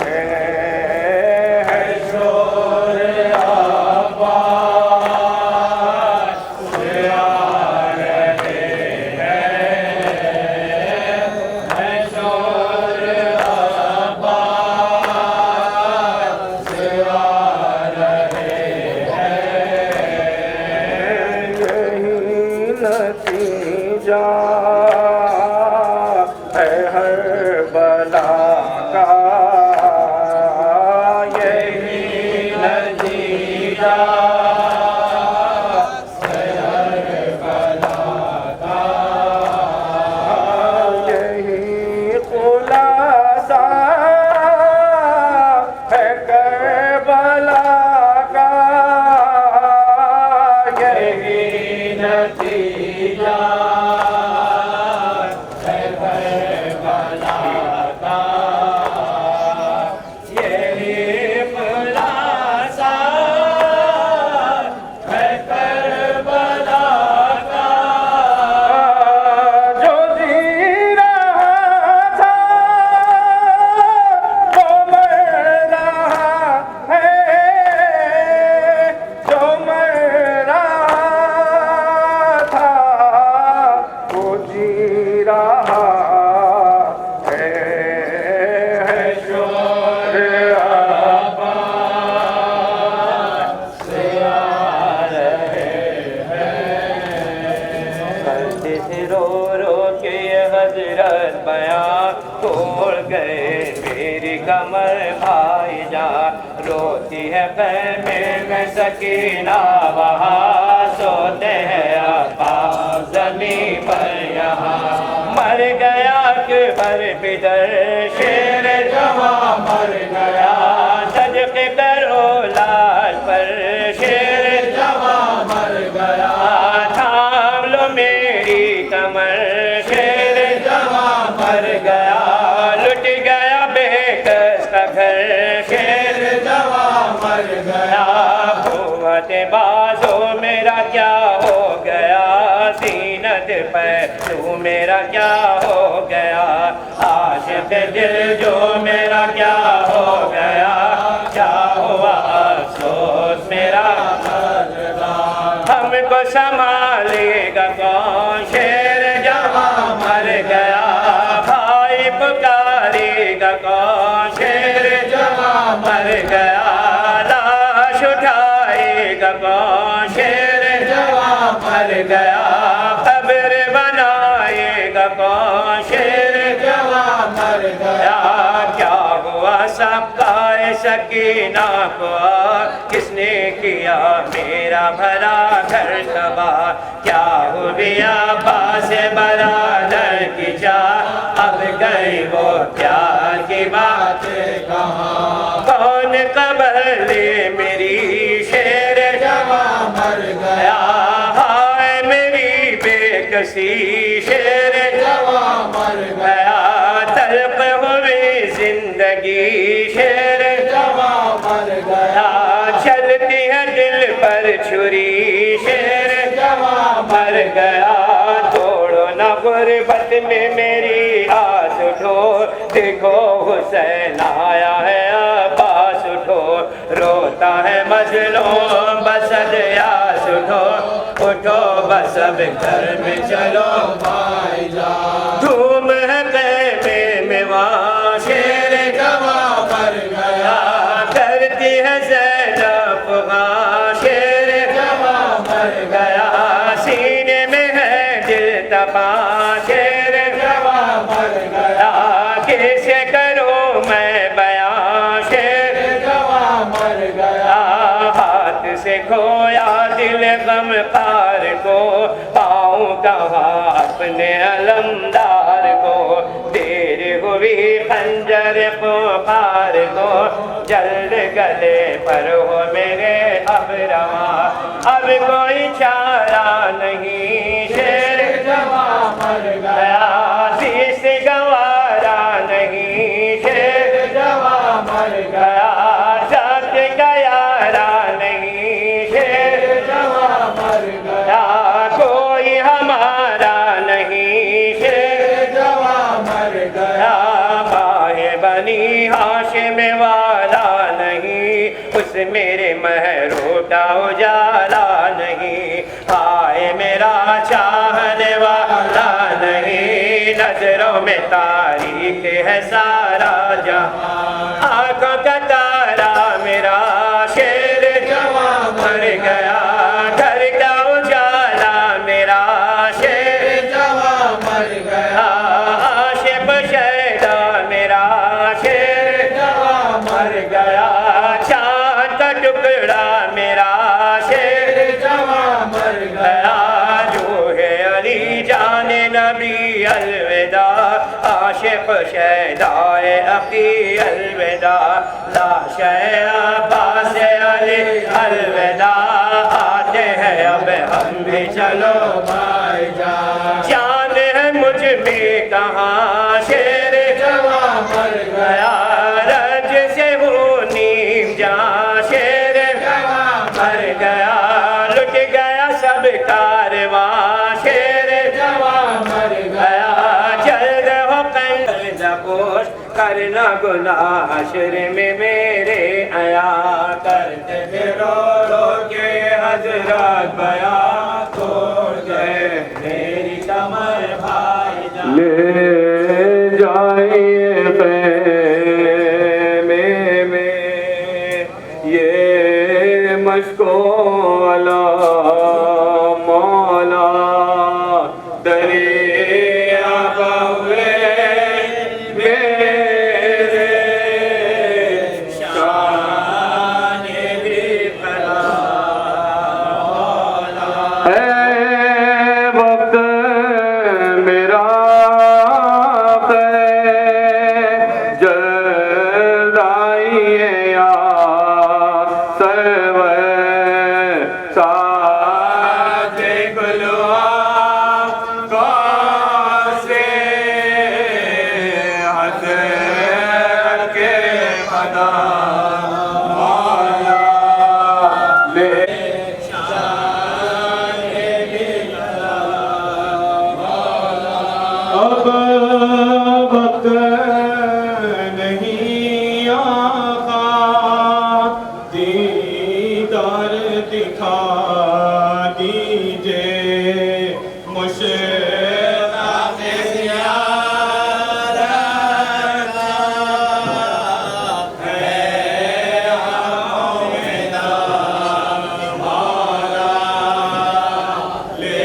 है शोर आबाद से आ रहे हैं शोर आबाद से आ रहे यही नतीजा है हर बला का यही नतीजा यही खुलासा है करबला का यही नतीजा है करबला का यही खुलासा है करबला का जो जी रहा था वो मर रहा है जो मर रहा था वो जी रहा है शोर आबाद से आ रहे करते थे रो रो के हजरत बयां तोड़ गए मेरी कमर भाई जा रोती है पैमे में सकीना वहाँ सोते हैं आपा जमीन पर यहाँ मर गया कि हर बिदर शेर जवां मर गया सजके करो लाल पर शेर जवां मर गया थाम लो मेरी कमर शेर जवां मर गया लुट गया बेकस का घर शेर जवां मर गया हुवत बाजो मेरा क्या हो गया सीनत पे तू मेरा क्या हो गया आशिक दिल जो मेरा क्या हो गया क्या हुआ अफसोस मेरा हमको संभालेगा कौन शेर जवां मर गया भाई पुकारेगा कौन शेर जवां मर गया लाश उठाएगा कौन शेर जवां मर गया कब्र बनाएगा कौन शेर जवां मर गया क्या हुआ सबका सकीना को किसने किया मेरा भरा घर तबाह क्या हुआ बास बरादर की चाह अब गई वो प्यार की बात कहाँ कौन कबर ले मेरी शेर जवां मर गया हाय मेरी बेकसी शेर जवां मर गया तलप हुई जिंदगी शेर जवां मर गया चलती है दिल पर छुरी शेर जवां मर गया तोड़ो न गुर्बत में मेरी आस उठो देखो हुसैन आया है अब्बास उठो रोता है मजलूम बसद यास उठो उठो बस अब घर में चलो भाईजान धूम है कैमे में वहाँ शेर जवां मर गया करती है ज़ैनब वहाँ शेर सीने में है दिल तपा शेर जवा मर गया कैसे करूं मैं बयां शेर जवा मर गया हाथ से खोया दिल गम पार को पाऊं कहाँ अपने अलमदार को देर हुई खंजर को पार को जल्द गले पर हो मेरे अब रवा अब कोई चारा नहीं शेर जवा मर गया शीश गंवारा नहीं शेर जवा मर गया साथ गयारा नहीं शेर जवा मर गया कोई हमारा नहीं शेर जवा मर गया बाहे बनी हाशिम वाला नहीं उस मेरे महरों का उजाला नहीं हाय मेरा चाहने वाला नहीं नजरों में तारीख है सारा जहां आंखों का तारा मेरा शेर जवा मर गया घर का उजाला मेरा शेर जवा मर गया आशिफ शैदा मेरा शेर जवा मर गया चांद का टुकड़ा मेरा शेर जवा मर गया जो है अली जाने नबी अलविदा आशिफ शैदाए अकी अलविदा लाशे अब्बास अली अलविदा आते हैं अब हम भी चलो भाईजान जान है मुझ में कहाँ शेर जवा मर गया रज से वो नीम जा शेर जवा मर गया लुट गया सब कारवां शेर जवा मर गया जल्द हो कंपोश करना गुनाह शेर में मेरे आया करते थे रो रो के हजरत बया तोड़ गए मेरी कमर भाई ले जाइए खैमे में ये मशको अला मौला दरिया हुए मेरे शान भी फला है वक्त मेरा जल्द आइए या सरवर साथे गुलवा से हज़रत के पदा मौला ले अब वक्त नहीं आका दीदार दिखा दीजिए मुशताक़ ज़ियारत है आमिना मौला ले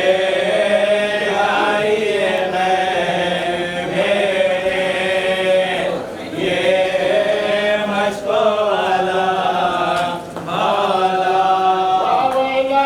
आइए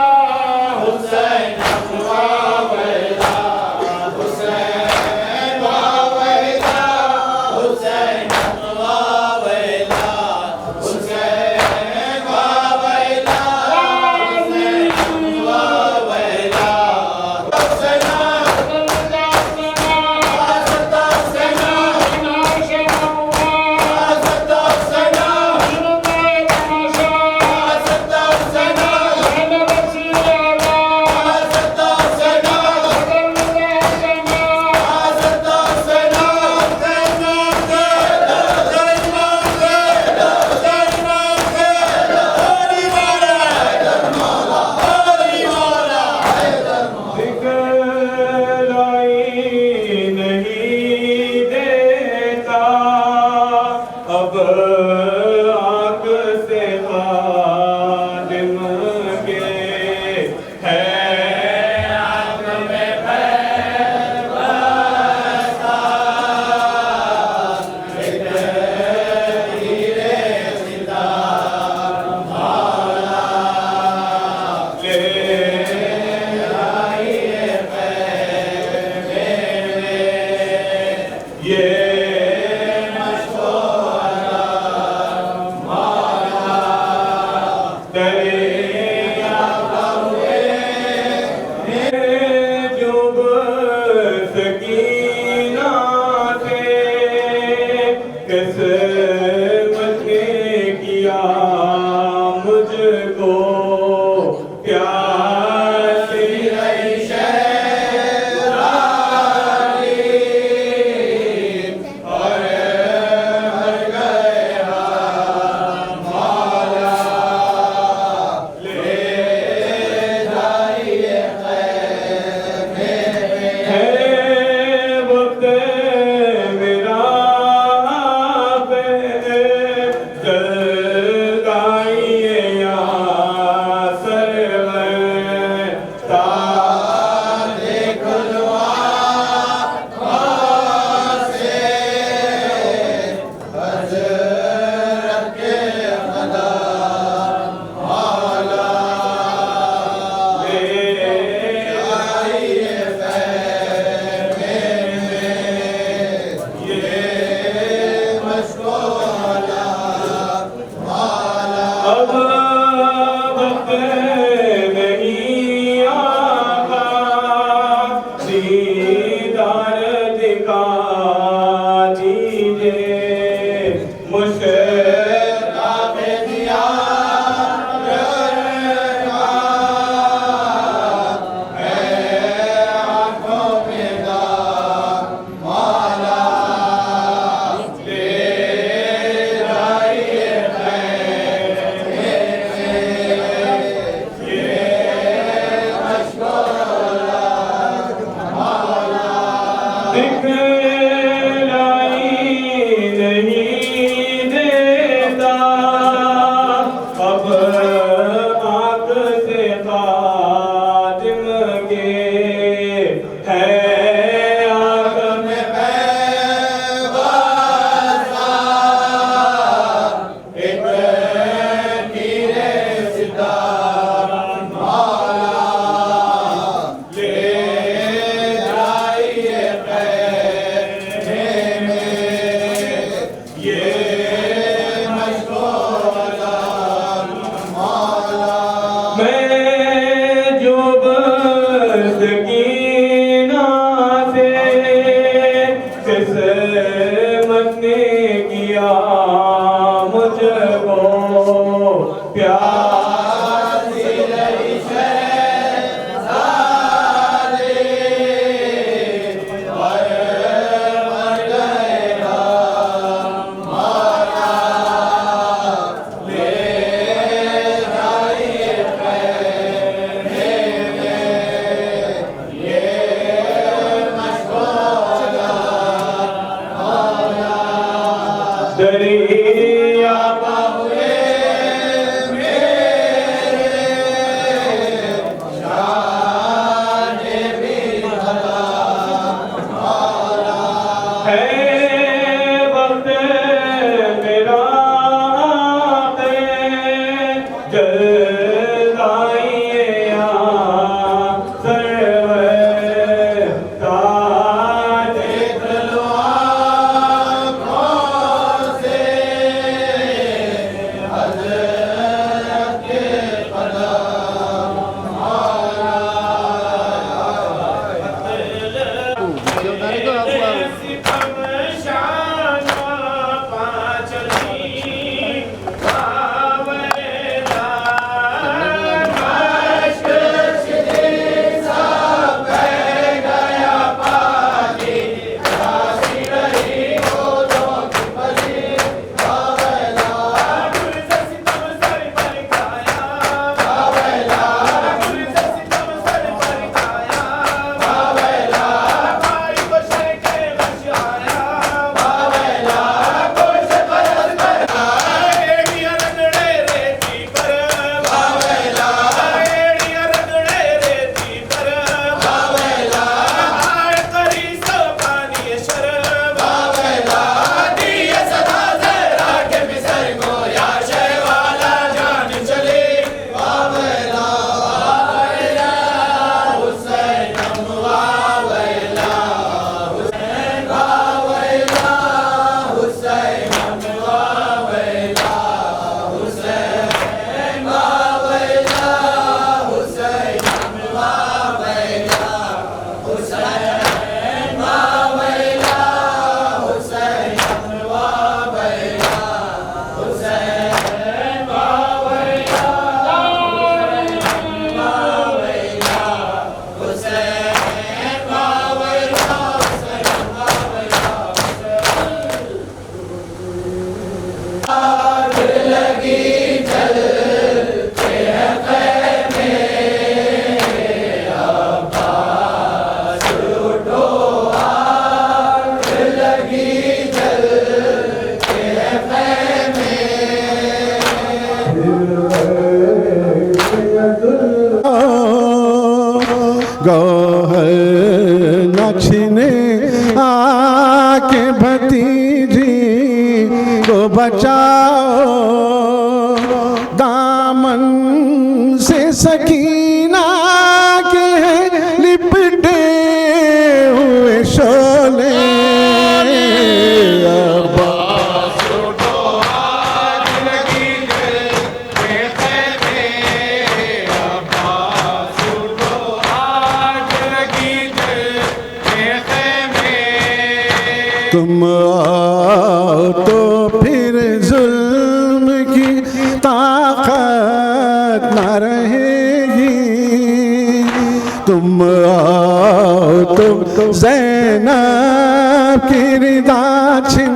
प्यासी रही शहज़ादी और मर गया मौला ले जाइए खैमे है वक्त मेरा पे जल गाइए या सरवर गौहर न छीने आके भतीजी को बचाओ, दामन से सकीना के लिपटे हुए शोले। तुम आओ तो फिर जुल्म की ताकत न रहेगी, तुम आओ तो ज़ैनब की रिदा छिन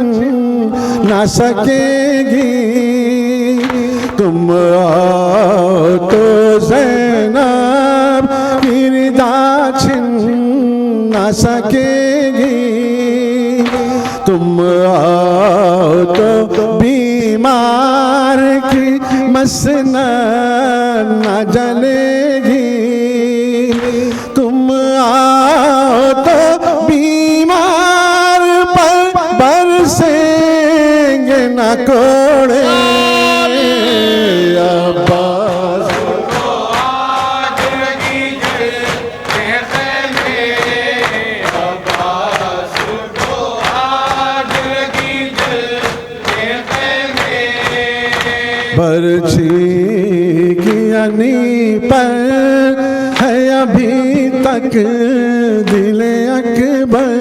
न सकेगी, तुम आओ तो ज़ैनब की रिदा छिन न सकेगी, तुम आओ तो बीमार की मसनद न जलेगी, तुम आओ तो बीमार पर बरसेंगे न कोड़े। अब्बास बरछी की अनी पर है अभी तक दिले अकबर,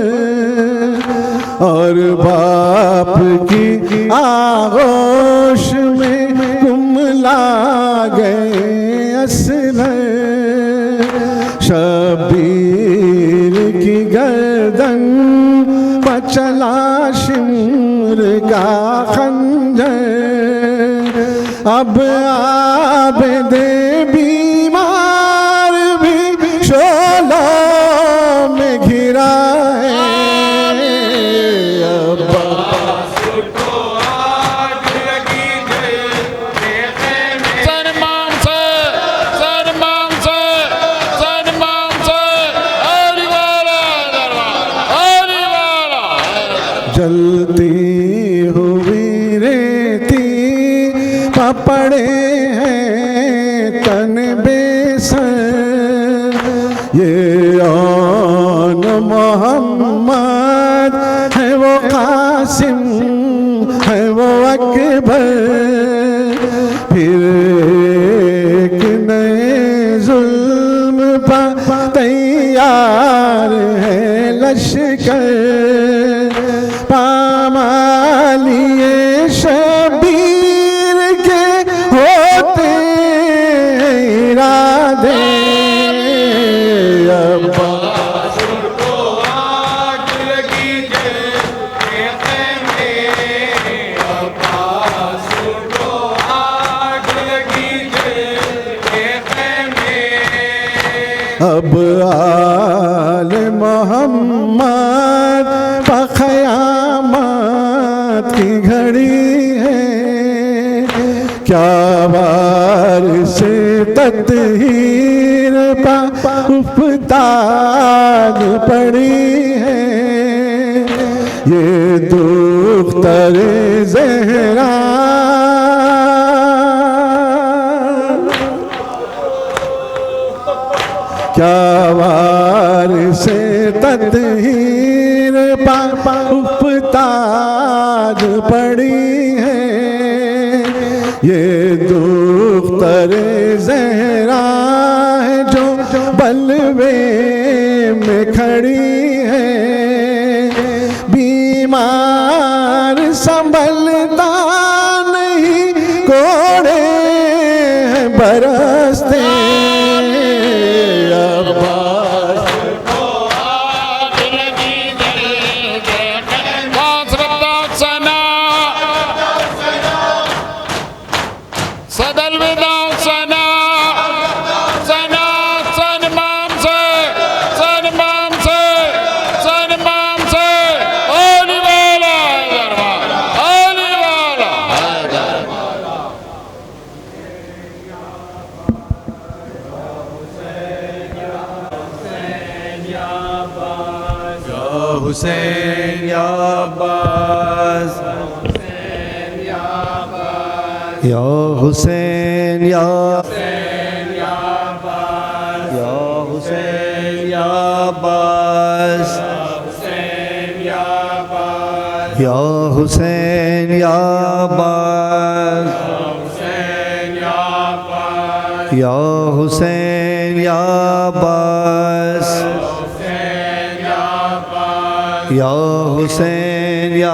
और बाप की आगोश में कुमला गए असलर, शबीर की गर्दन पर चला शिम्र का खंजर, अब आबदे बीमार भी शोलों में घिरा है। जलती हुई रेती पड़े हैं तन बेसर, ये आन मोहम्मद है वो कासिम है वो अकबर, फिर एक नए जुल्म पर तैयार है लश्कर, पामालिए शबीर के होते इरादे। अब्बास को आग लगी अब्बास को आग लगी अब आल मोहम्मद क़यामत की घड़ी है, क्या वार से तत्हीर पा उफ्ताद पड़ी है, ये दुख्तर ज़हरा क्या वार से तत्हीर पा उफ्ताद पड़ी है, ये दुख्तर ज़हरा है जो बलवे में खड़ी है, बीमार संभलता नहीं कोड़े हैं बरसते। हुसैन या अब्बास या हुसैन या हुसैन या अब्बास या हुसैन या अब्बास या हुसैन या अब्बास या हुसैन या अब्बास या हुसैन या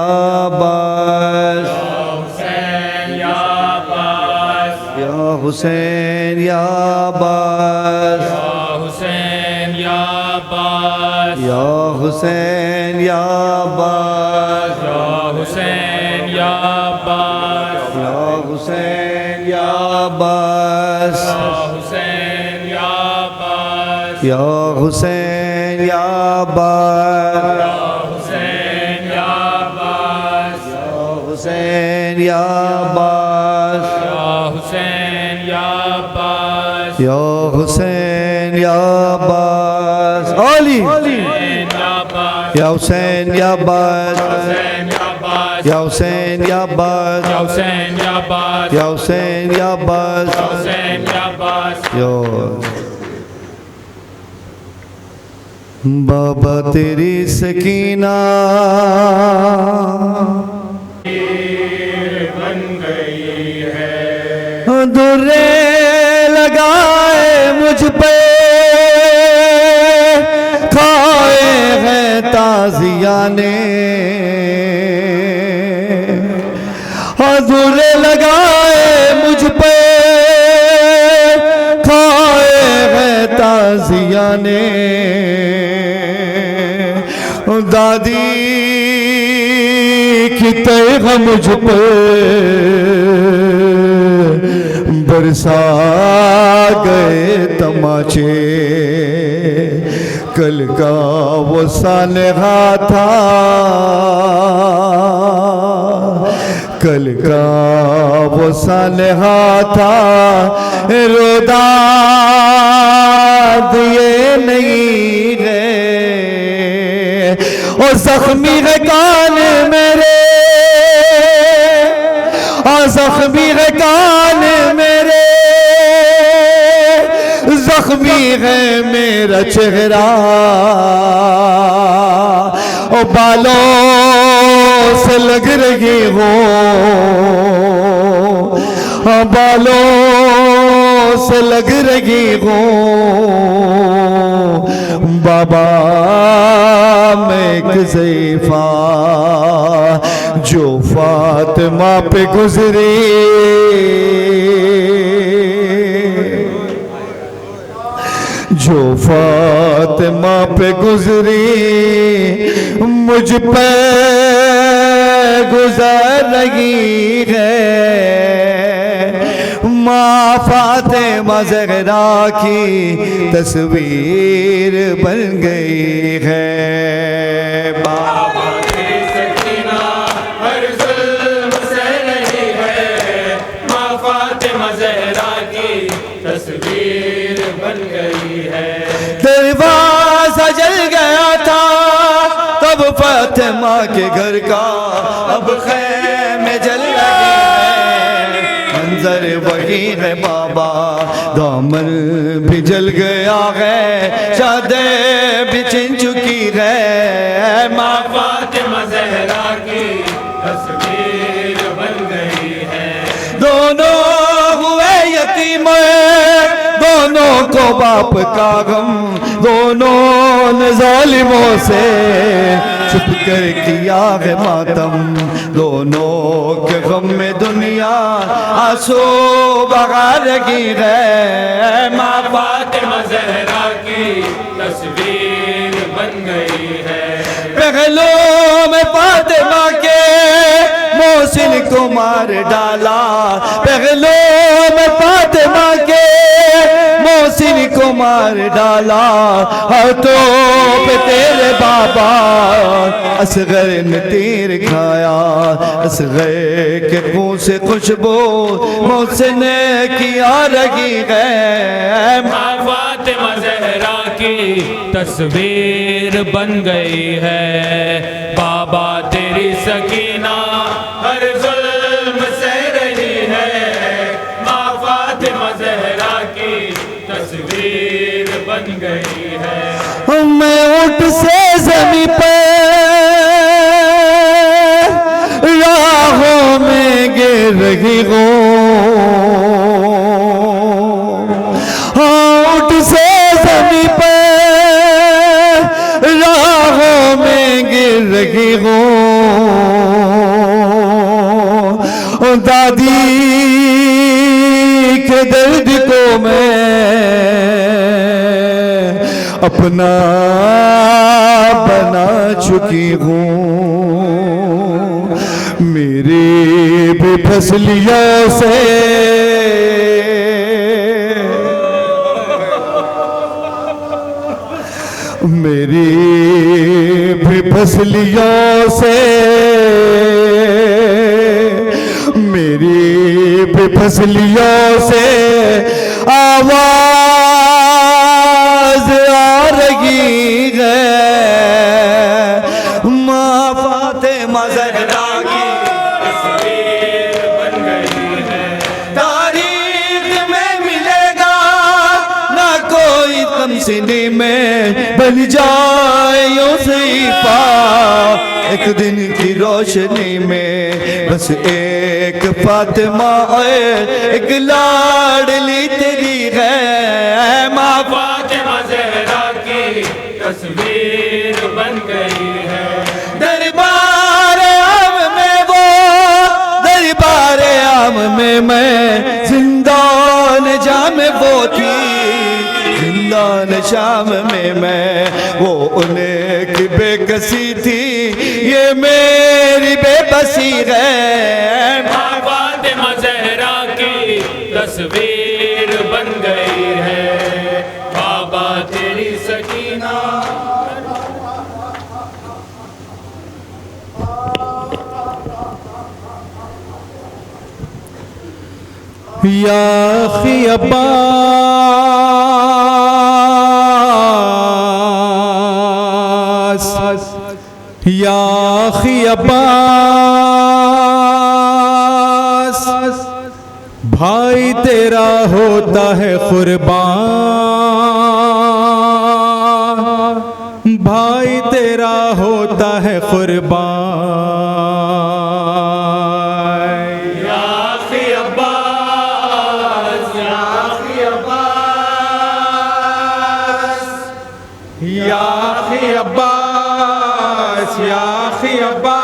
अब्बास या हुसैन या अब्बास या हुसैन या अब्बास या हुसैन या अब्बास हुसैन या अब्बास या हुसैन या अब्बास अली या हुसैन या अब्बास या हुसैन या अब्बास या हुसैन या अब्बास यो बाबा तेरी सकीना दुर्रे लगाए मुझ पे खाए हैं ताजिया ने दुर्रे लगाए मुझ पे खाए हैं ताजिया ने दादी की तह मुझ पे बरसा गए तमाचे कल का वो सानहा था कल का वो सानहा था रोदा दिए नहीं गए और जख्मी है कान मेरे और जख्मी है कान मेरे जख्मी है मेरा चेहरा और बालों से लग रही हो बालों से लग रही हो बाबा मैं एक ज़ईफ़ा जो फातिमा पे गुजरी जो फातिमा पे गुजरी मुझ पे गुजर रही है माँ फातिमा ज़हरा की तस्वीर बन गई है बाबा की सकीना हर जुल्म से रही है माँ फातिमा ज़हरा की तस्वीर बन गई है दरवाज़ा जल गया था तब फातिमा के घर का अब खैमे जल रहे हैं मंजर वही है बाबा दामन भी जल गया है चादर भी छिन चुकी है माँ फातिमा ज़हरा की तस्वीर बन गई है दोनों हुए यतीम दोनों को बाप का गम दोनों ने जालिमों से छुप कर किया है मातम दोनों के गम में दुनिया आंसू बहा रही है माँ फातिमा ज़हरा की तस्वीर बन गई है पहलों में फातिमा के मोहसिन को मार डाला पहलों में फातिमा के मोहसिन को मार डाला हाथों पे तेरे बाबा असगर ने तीर खाया असगर के मुंह से खुशबू मोहसिन किया रही है फातिमा ज़हरा की तस्वीर बन गई है बाबा तेरी सकीना हर जुल्म सह रही है माँ फातिमा ज़हरा की तस्वीर बन गई है मैं ऊँट से ज़मीं पर राहों में गिर रही हूँ ऊँट से ज़मीं पर राहों में गिर रही हूँ दादी के दर्द को मैं अपना बना चुकी हूँ मेरी भी फसलियों से मेरी भी फसलियों से मेरी भी फसलियों से आवाज आ रही है माँ फातिमा ज़हरा की तस्वीर बन गई है तारीख में मिलेगा ना कोई तमसीनी में बन जाए यूं सही पा एक दिन की रोशनी में बस एक फातिमा एक लाडली तेरी है माँ फातिमा ज़हरा की तस्वीर बन गई है दरबार आम में वो दरबार आम में मैं जिंदान जाम वो थी जिंदान शाम में मैं वो उन्हें की बेकसी थी ये मेरी बेबसी है फातिमा ज़हरा की तस्वीर बन गई है बाबा तेरी सकीना या अखी अब्बास या अखी अब्बास भाई तेरा होता है कुर्बान भाई तेरा होता है कुर्बान या अखी अब्बास या अखी अब्बास या अखी अब्बास या अखी अब्बास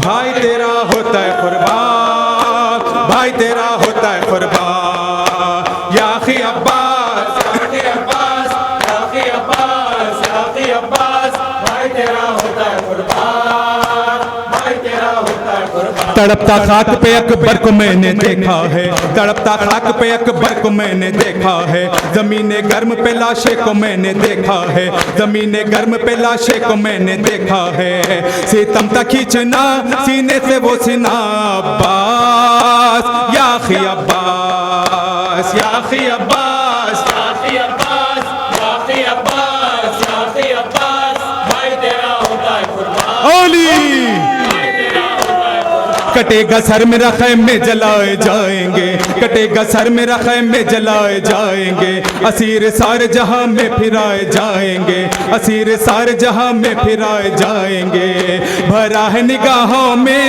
भाई तेरा होता है कुर्बान भाई तेरा होता है कुर्बान या अखी अब्बास या अखी अब्बास या अखी अब्बास या अखी अब्बास भाई तेरा होता है कुर्बान भाई तेरा होता है कुर्बान तड़पता खाक पे अकबर को मैंने देखा है तड़पता खाक पे अकबर को मैंने देखा है जमीने गर्म पे लाशे को मैंने देखा है जमीने गर्म पे लाशे को मैंने देखा है सितम तक खींचना सीने से वो सीना अब्बास या अखी अब्बास या अखी अब्बास या अखी अब्बास या अखी अब्बास या अखी अब्बास भाई तेरा होता है कुर्बान ओली भाई तेरा होता है कुर्बान कटेगा सर मेरा खैम में जलाए जाएंगे कटेगा सर मेरा खैम में जलाए जाएंगे असीर सारे जहां में फिराए जाएंगे असीर सारे जहां में फिराए जाएंगे भरा है निगाहों में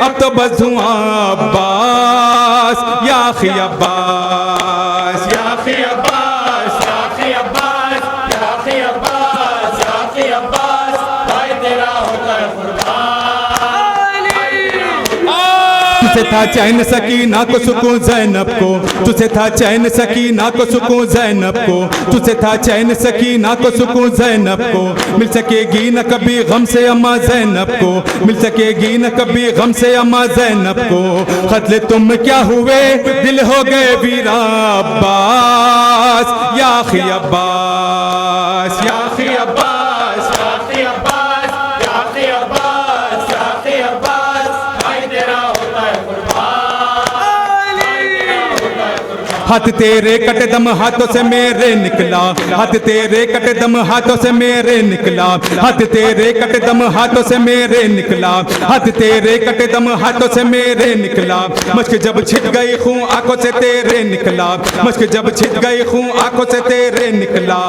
अब तो बस धुआं अब्बास या अखी अब्बास या अखी अब्बास या अखी अब्बास या अखी अब्बास या अखी अब्बास भाई तेरा होता है कुर्बान तुझसे था चैन सकीना को सुकून ज़ैनब को, तुझसे था चैन सकीना को सुकून ज़ैनब को, तुझसे था चैन सकीना को सुकून ज़ैनब को। मिल सकेगी न कभी गम से अम्मा ज़ैनब को, मिल सकेगी न कभी गम से अम्मा ज़ैनब को। क़त्ल तुम क्या हुए दिल हो गए वीरा अब्बास या अख़ी अब्बास या अख़ी अब्बास या अख़ी अब्बास या अख़ी अब्बास या अख़ी अब्बास। भाई तेरा होता है कुर्बान, हाथ तेरे कटे दम हाथों से मेरे निकला, हाथ तेरे कटे दम हाथों से मेरे निकला, हाथ तेरे कटे दम हाथों से मेरे निकला, हाथ तेरे कटे दम हाथों से मेरे निकला। मश्क जब छिट गई खून आंखों से तेरे निकला, मश्क जब छिट गई खून आंखों से तेरे निकला।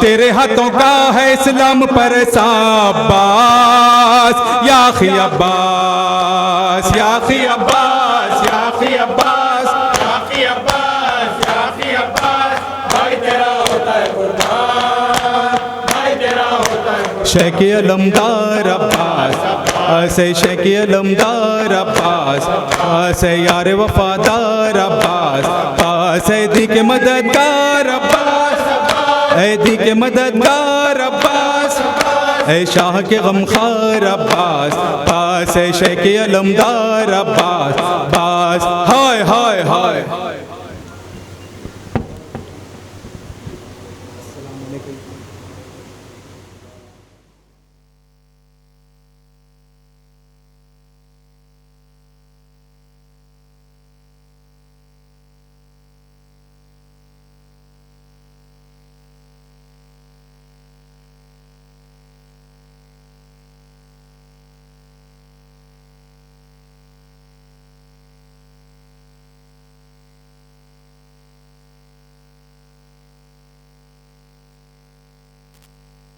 तेरे हाथों का है इस्लाम पर साबास या अख़ी अब्बास या अख़ी अब्बास या अख़ी अब्बास या अख़ी अब्बास या अख़ी अब्बास। भाई तेरा होता है कुर्बान, भाई तेरा होता है। शेख अलमदार अब्बास से शेख अलमदार अब्बास से यार वफादार अब्बास दी के मददगार अब्बास, दी के मददगार अब्बास, शाह के गमखार अब्बास पास शेख अलमदार अब्बास पास। हाय हाय हाय